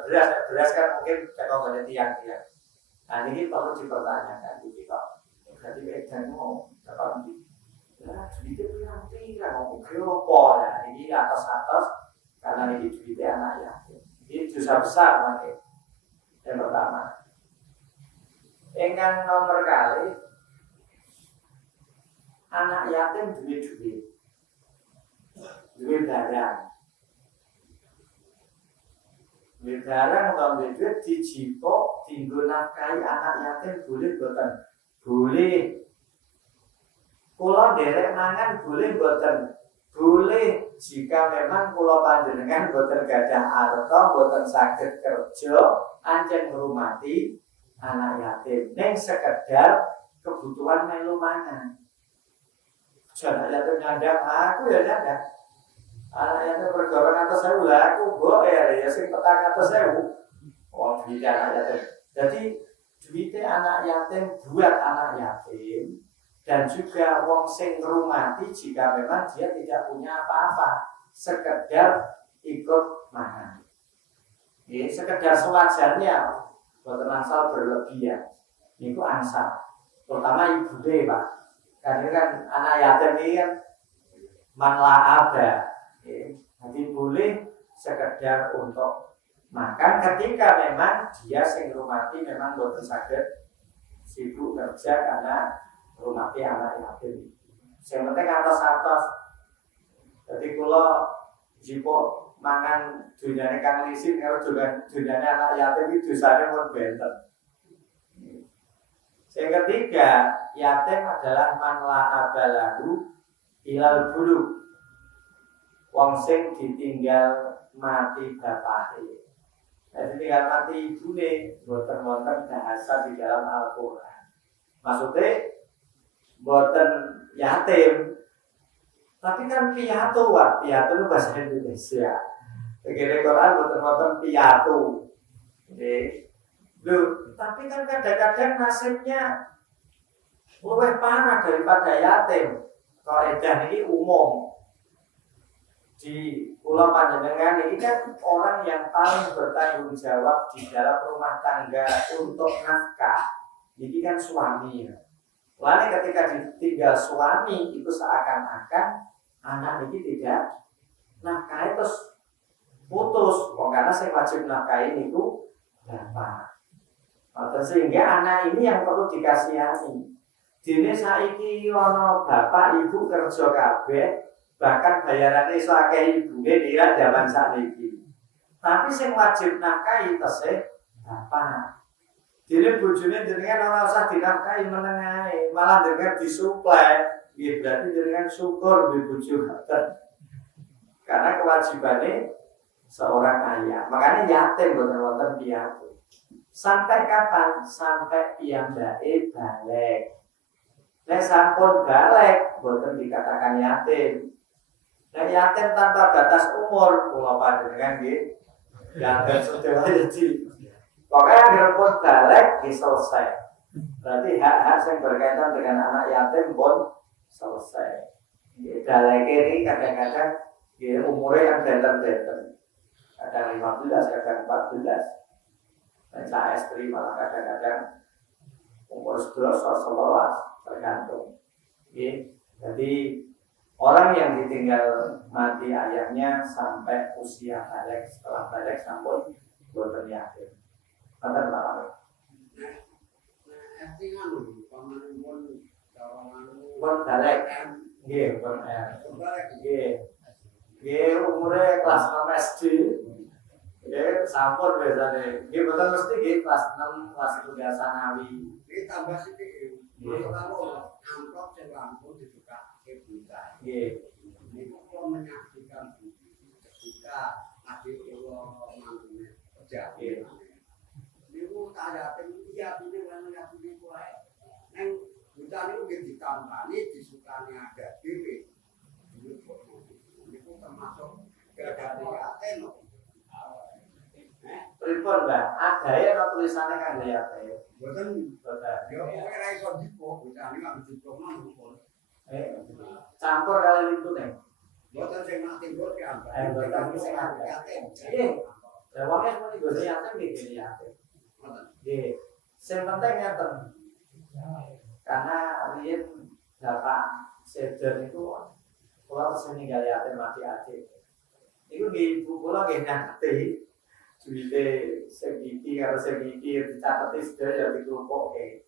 beras kan mungkin teko ngene tiyang-tiyang. Nah niki perlu dipertanyakan iki kok. Dadi edan mau tekan iki. Lah duwite pirang-pirang kok opo ya iki atas-atas karena ini duwite anak yatim. Ini dosa besar mangke. Yang pertama. Ingkang nomor kali anak yatim duwe barang. Duwe barang utawa duwe dijipuk dienggo nafkahi anak yatim boleh boten? Boleh. Kula nderek mangan boleh boten? Boleh jika memang kula panjenengan boten gadah harta, boten saged kerja, anjen ngrumati anak yatim. Ning sekedar kebutuhan melu mangan. Jangan yatim nyandang aku ya nyandang. Anak yatim pergorong atas saya lah aku boleh ya sing petang atas saya. Wong duit anak yatim. Jadi duitnya anak yatim buat anak yatim. Dan juga wong sing ngrumati jika memang dia tidak punya apa-apa, sekedar ikut makan. Ini sekedar sewajarnya, boten asal berlebihan. Niku ansal, terutama ibu deh Pak. Karena kan anak yatim ini kan manla ada, jadi boleh sekedar untuk makan ketika memang dia sing ngrumati memang boten saged sibuk kerja karena rumati anak yatim. Yang penting atas-atas. Jadi kalau jipuk mangan dunyane kang lisin kalau dunyane anak yatim itu dosane pun benten. Yang ketiga, yatim adalah man la abalahu ilal bulu. Wong sing ditinggal mati bapake. Jadi tinggal mati ibune boten-boten bahasa di dalam Al-Qur'an. Maksudnya boten yatim, tapi kan piatu, piatu itu bahasa Indonesia. Begini Quran boten piatu. Tapi kan kadang-kadang nasibnya lebih parah daripada yatim. Kaidah ini umum. Di Pulau Panjenengan ini kan orang yang paling bertanggung jawab di dalam rumah tangga untuk nafkah. Ini kan suami. Lalu ketika ditinggal suami itu seakan-akan anak ini tidak nafkahi terus putus. Karena saya wajib nafkahi itu bapak. Sehingga anak ini yang perlu dikasihani. Dene saiki ana bapak ibu kerja kabeh, bahkan bayarannya iso akeh ibune dira zaman sakniki. Tapi sing wajib nafkahi tesih bapak. Dene bojone jenengan ora usah dinafkahi menengae, malah jenengan disuplai. Nggih berarti jenengan syukur duwe bojo ngoten. Karena kewajibannya seorang ayah. Makanya yatim boten wonten piatu. Sampai kapan? Sampai piyambake balik. Nek sampun balik boten dikatakan yatim. Nek yatim tanpa batas umur, kula panjenengan nggih yatim sedaya jadi. Pokoknya direpot balik selesai. Berarti hak-hak yang berkaitan dengan anak yatim pun selesai. Dalek ini kadang-kadang umurnya yang benten-benten. Kadang 15, kadang 14. Dan saya istri malah kadang-kadang umur 11 atau 11 tergantung. Jadi orang yang ditinggal mati ayahnya sampai usia balik, setelah balik sampun boten yatim. Kata malam. Pun balik, pun umurnya kelas 6 SD. Sampun biasanya. Betul mesti kelas 6 kelas kuliah sanawi. Ini tambah sedikit. Kalau amplop yang langsung dibuka buka. Ini kalau menyaksikan ketika adik Allah mantunya kerja. Ini tak ada iya ini mana ini kuai. Neng bukan itu ditambah ini disukani ada dewi. Ini termasuk gada yatim. Pripun Mbak, ada ya no tulisannya kan ya Pak. Boten. Yo ora iso dipo, bocane kan diploma pun. Campur kali itu nih. Boten sing mati bot kan. Boten sing mati. Nggih. Wonge muni gone yatim nggih yatim. Nggih. Sing penting ngeten. Karena riyen Bapak Seder itu kula sing ninggal yatim mati adik. Iku nggih ibu kula nggih ngerti. Duite segiti karo segiti dicatet sedaya dikelompokke.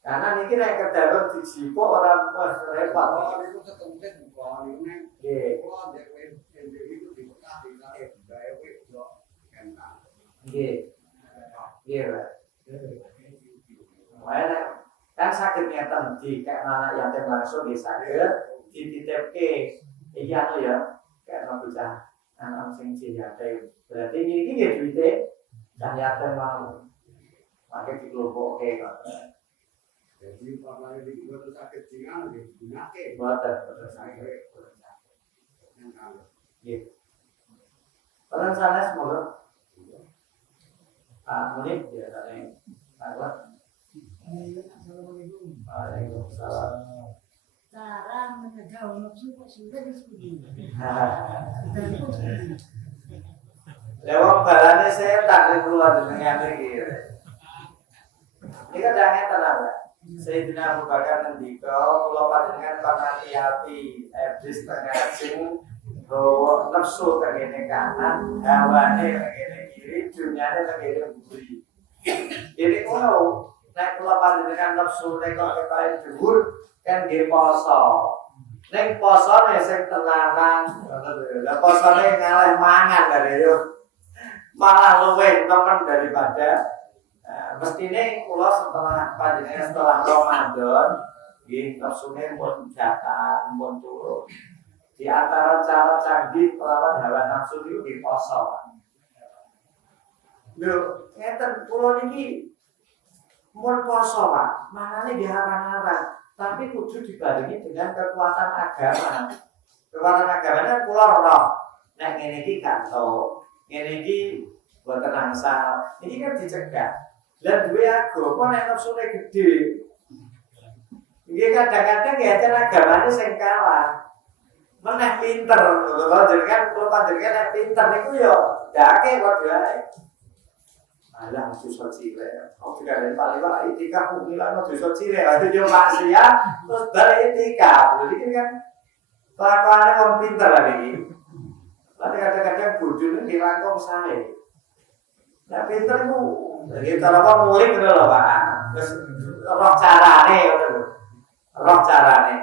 Karena niki nek kedaron dijipuk ora repot. Oh, itu ketemu bukan ini. Nggih. Oh, dhewe itu dipecah di kare gawe wis yo kentang. Nggih. Nggih, Pak. Mana kan sakit ngeten dikek anak yatim langsung nggih saged dititipke. Iki anu ya, kayak bocah anak sing yatim. Berarti ini nggih duwite cah yatim mau. Maka dikelompokke kok. Jadi pamane iki boten saged jingan nggih gunake. Boten saged. Nggih. Peran sanes monggo. Pak Munib biasane Pak. Waalaikumsalam. Cara mencegah nafsu kok sudah disebut. Lewat balane saya tak keluar dengan iki. Ini kadang tenang, Sayyidina Abu Bakar ngendika kula panjenengan panati-ati iblis tengah sing roh nafsu kene kanan, hawane kene kiri, dunyane kene buri. Jadi kalau nek kula panjenengan nafsu nek kok ketahe dhuwur kan nggih poso. Nek posone sing tenanan, lha posone ngalih mangan dari yo. Malah luwih temen daripada mestine kula setelah panjenengan setelah Ramadan nggih nafsune pun jatah pun turun. Di antara cara canggih melawan hawa nafsu itu di poso. Lho, ngeten kula niki mun poso, Pak. Manane diharang-harang, tapi kudu dibarengi dengan kekuatan agama. Kekuatan agamanya kula roh. Nek ngene iki kanto ngene iki boten angsal. Ini kan dicegah. Lah duwe agama nek nafsune gedhe. Nggih kadang-kadang ya agamane sing kalah. Meneh pinter, lho jenengan kula panjenengan nek pinter niku yo ndake kok wae. Alah susah cilik. Kok dikare paling wae itikaf mulan dosa cilik. Ade yo maksiat terus balik itikaf. Jadi kan kelakuane wong pinter iki. Nanti kadang-kadang bodoh ini dirangkum saya. Nah pinter itu, kita apa mulik itu loh Pak. Terus roh carane, roh carane.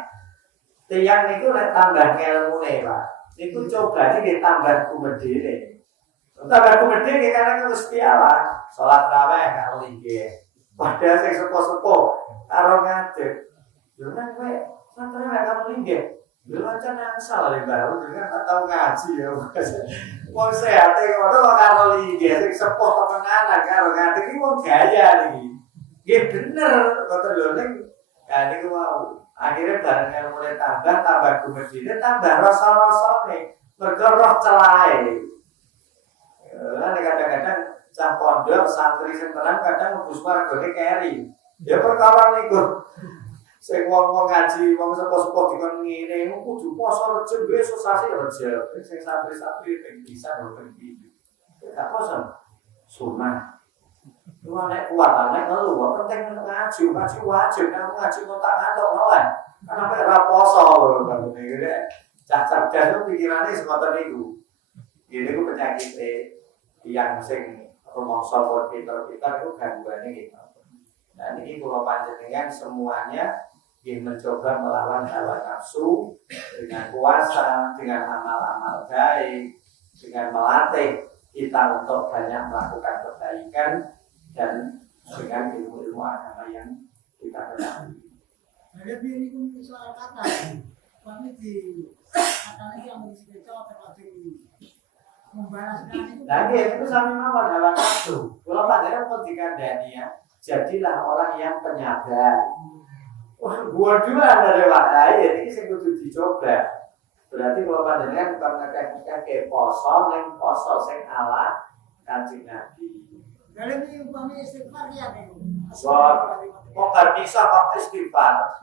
Tiang niku nek tambah ilmune Pak. Niku coba iki tambah kumedene. Tambah kumedene karena Gusti Allah. Salat tarawih karo linggih. Padahal sing sepo-sepo karo ngadeg. Lho nek kowe salat tarawih karo linggih. Lho acan angsal le baru dengan tak tahu ngaji ya. Wong sehat e ngono kok karo linggih sing sepuh temenan karo ngadeg iki wong gaya iki. Nggih bener kok lho ning ya niku mau. Akhirnya bareng mulai tambah gumedine tambah rasa-rasane mergo roh celahe. Lah kadang-kadang cah pondok santri sing tenan kadang ngebus wargane keri. Ya perkara niku. Sing wong ngaji, wong sepo-sepo dikon ngene, kudu poso rejo besok sasi rejo. Sing santri-santri ping bisa ping iki. Gak poso. Sunah. Lu nek kuat nek ngelu, penting ngaji wajib, nek ngaji kok tak ngantuk malah. Kenapa ora poso kan ngene. Cah-cah dan pikirane semoten niku. Ini ku penyakit yang sing rumangsa kita itu gangguannya gitu. Nah ini kalau panjenengan semuanya ingin mencoba melawan hawa nafsu dengan puasa, dengan amal-amal baik, dengan melatih kita untuk banyak melakukan kebaikan dan dengan ilmu-ilmu agama yang kita ketahui. Jadi ini pun soal kata, kami di katanya yang mesti coba terlatih. Nah, itu sami mawon hawa nafsu. Kalau panjenengan pun dikandani ya, jadilah orang yang penyabar. Wah, gua dua dari wadah ini sing kudu dicoba. Berarti kalau panjenengan bukan ngekek poso, neng poso sing ala Kanjeng Nabi. Jadi ini umpamanya istighfar ya nih. Kok gak bisa kok istighfar?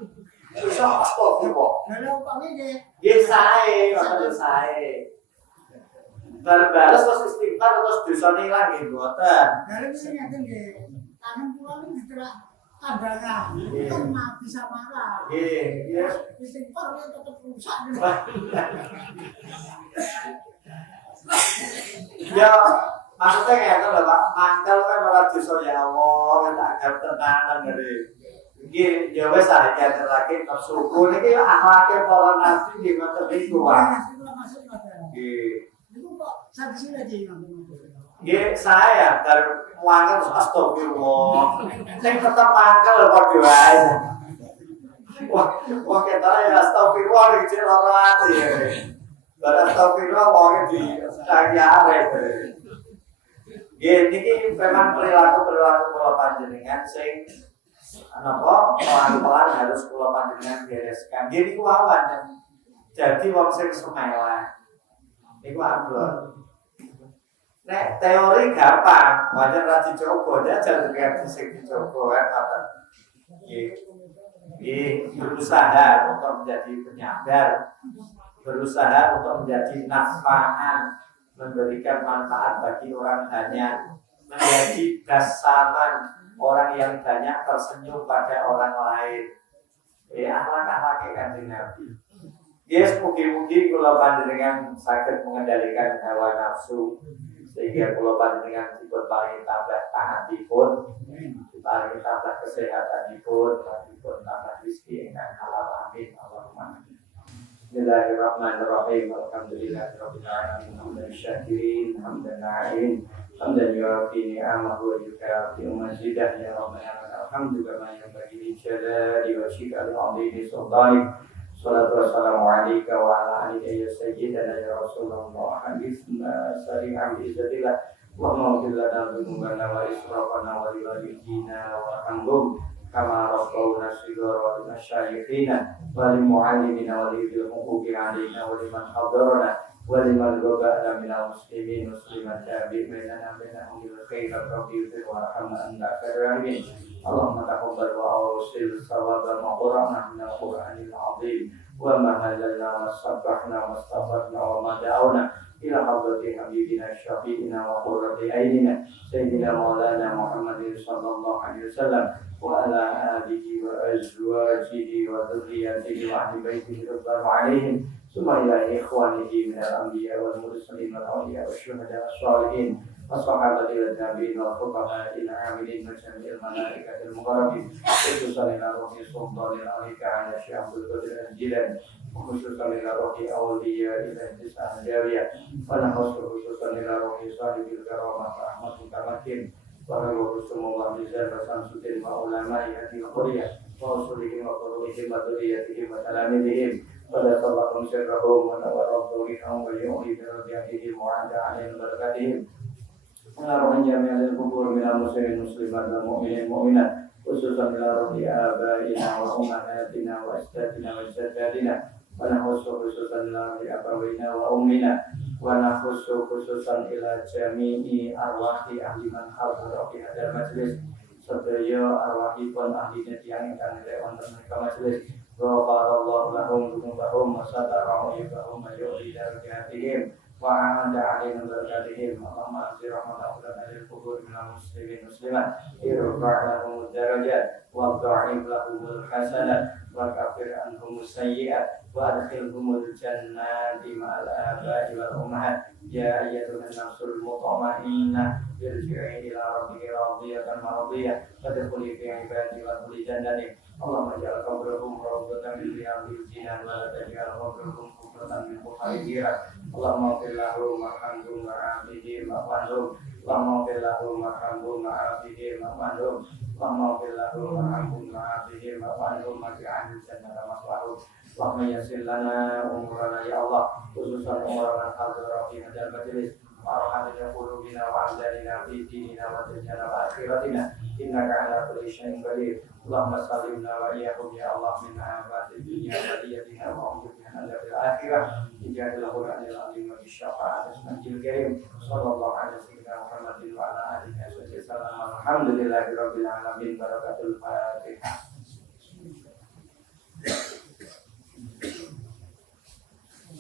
Bisa astagfirullah. Jadi umpamanya deh. Nggih sae, maksud sae. Balas terus istighfar terus dosane ilang nggih mboten. Dari ini ngeten nggih. Tangan kula niku diterak tambangan. Kan mati bisa marah. Nggih, Istighfar itu tetap rusak. Ya, maksudnya kayak itu loh Pak, mangkal kan ora dosa ya Allah, tak agak tenanan ngene. Nggih, ya wis ae terakhir nafsuku niki akhlake para nabi nggih ngoten niku, Pak. Nggih. Itu kok saksi aja yang Nggih, saya dari mangkal astagfirullah. Sing tetep mangkal padha wae. Wah kita ya astagfirullah iki ora ati ya. Bar astagfirullah wong di sayare. Nggih, niki memang perilaku kula panjenengan sing napa pelan-pelan harus kula panjenengan bereskan. Nggih niku awan. Jadi wong sing semeleh niku abot. Nek teori gampang, wajar ra dicoba, jajal dengan sing dicoba kan apa. Nggih, berusaha untuk menjadi penyabar, berusaha untuk menjadi nafaan, memberikan manfaat bagi orang banyak, menjadi basaman orang yang banyak tersenyum pada orang lain. Akhlak-akhlak Kanjeng Nabi. Yes, mugi-mugi kula panjenengan saged mengendalikan hawa nafsu sehingga kula panjenengan dipun paringi tambah taatipun, diparingi tambah kesehatanipun, dipun tambah rezeki ingkang halal amin Allahumma amin. Bismillahirrahmanirrahim. Alhamdulillahirabbil alamin. Hamdan syakirin, hamdan na'im, hamdan yuafi ni'amahu wa yukafi mazidah ya rabbana alhamdulillah yang bagi jalali wa syikali azimi sultanik. Salatu wassalamu alaika wa ala alika ya sayyidana ya Rasulullah. Hadithna sari'an bi'izatillah wa mawfir lana dhunubana wa israfana wa liwalidina wa hamdum kama rabbawna shighara wa limasyayikhina wa limu'allimina wa lidil huquqi alaina wa liman hadarana wa liman goba'na minal muslimin muslimat tabi'ina minahum bil khairat rabbi wa rahmat anda karamin. Allahumma taqabbal wa awsil sawaban wa qur'ana minal qur'anil azim wa ma halalna wa sabbahna wa astaghfarna wa ma da'awna ila hadrati habibina syafi'ina wa qurrati aynina sayyidina maulana Muhammadin sallallahu alaihi wasallam wa ala alihi wa azwajihi wa dhurriyyatihi wa ahli baitihi radhiyallahu alaihim summa ila ikhwanihi min al-anbiya wal mursalin wal awliya wasyuhada wassalihin wassahabati wal tabi'in wal fuqaha ila amilin wa jami'il malaikatil muqarrabin khususan ila ruhi sultanil alika ala syekh Abdul Qadir al-Jilani khususan ila ruhi awliya ila tis'ah jariyah wa khususan ila ruhi sahibil karamah rahmatul kamatin wa rasulullah bizar wa samsuddin wa ulama yati wa quriyah wa usulihim wa quruhihim wa duriyatihim wa talamidihim wa dasallakum sirrahum wa nawara dhurihum wa yu'li bi radiyatihim wa anda alayhim barakatihim Allahumma jami'al kubur minal muslimin muslimat wal mu'minin mu'minat khususan ila ruhi abaina wa ummahatina wa astatina wa sajadina wa khususan ila ruhi abaina wa ummina wa nakhussu khususan ila jami'i arwahi ahli man hadara fi hadzal majlis sedaya arwahipun ahli tiyang ingkang nilai wonten menika majelis ghafarallahu lahum wa satara aibahum wa yu'ida darajatihim wa amanda alaihim barakatihim Allahumma anzir rahmatahu lil qubur minal muslimin muslimat irfa'lahum darajat wa dha'if lahum hasanat wa kafir anhum sayyi'at wa adkhilhum jannati ma'al aba'i wal ummahat ya ayyatuhan nafsul mutma'innah irji'i ila rabbika radiyatan mardiyah fadkhuli fi ibadi wa khuli jannati Allahumma ja'al qabrahum rawdatan min riyadil jinan wa la taj'al qabrahum qubratan min qubril jiran Allahumma fil lahum warhamhum wa'afihim wa'anhum Allahumma fil lahum warhamhum wa'afihim wa'anhum Allahumma fil lahum warhamhum wa'afihim wa'anhum waj'al jannata maswahum Allahumma yassir lana umurana ya Allah khususan umurana hadira fi hadzal majlis warhamna qulubina wa amdalina fi dinina wa dunyana wa akhiratina innaka ala kulli syai'in qadir Allahumma sallimna wa iyyahum ya Allah min afati dunya wa liyatiha wa umurina adabil akhirah ijadil qur'anil azim wa bisyafa'atis nabiyil karim sallallahu alaihi wasallam Muhammadin wa ala alihi wasallam alhamdulillahi rabbil alamin barakatul fatihah.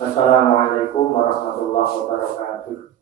Assalamualaikum warahmatullahi wabarakatuh.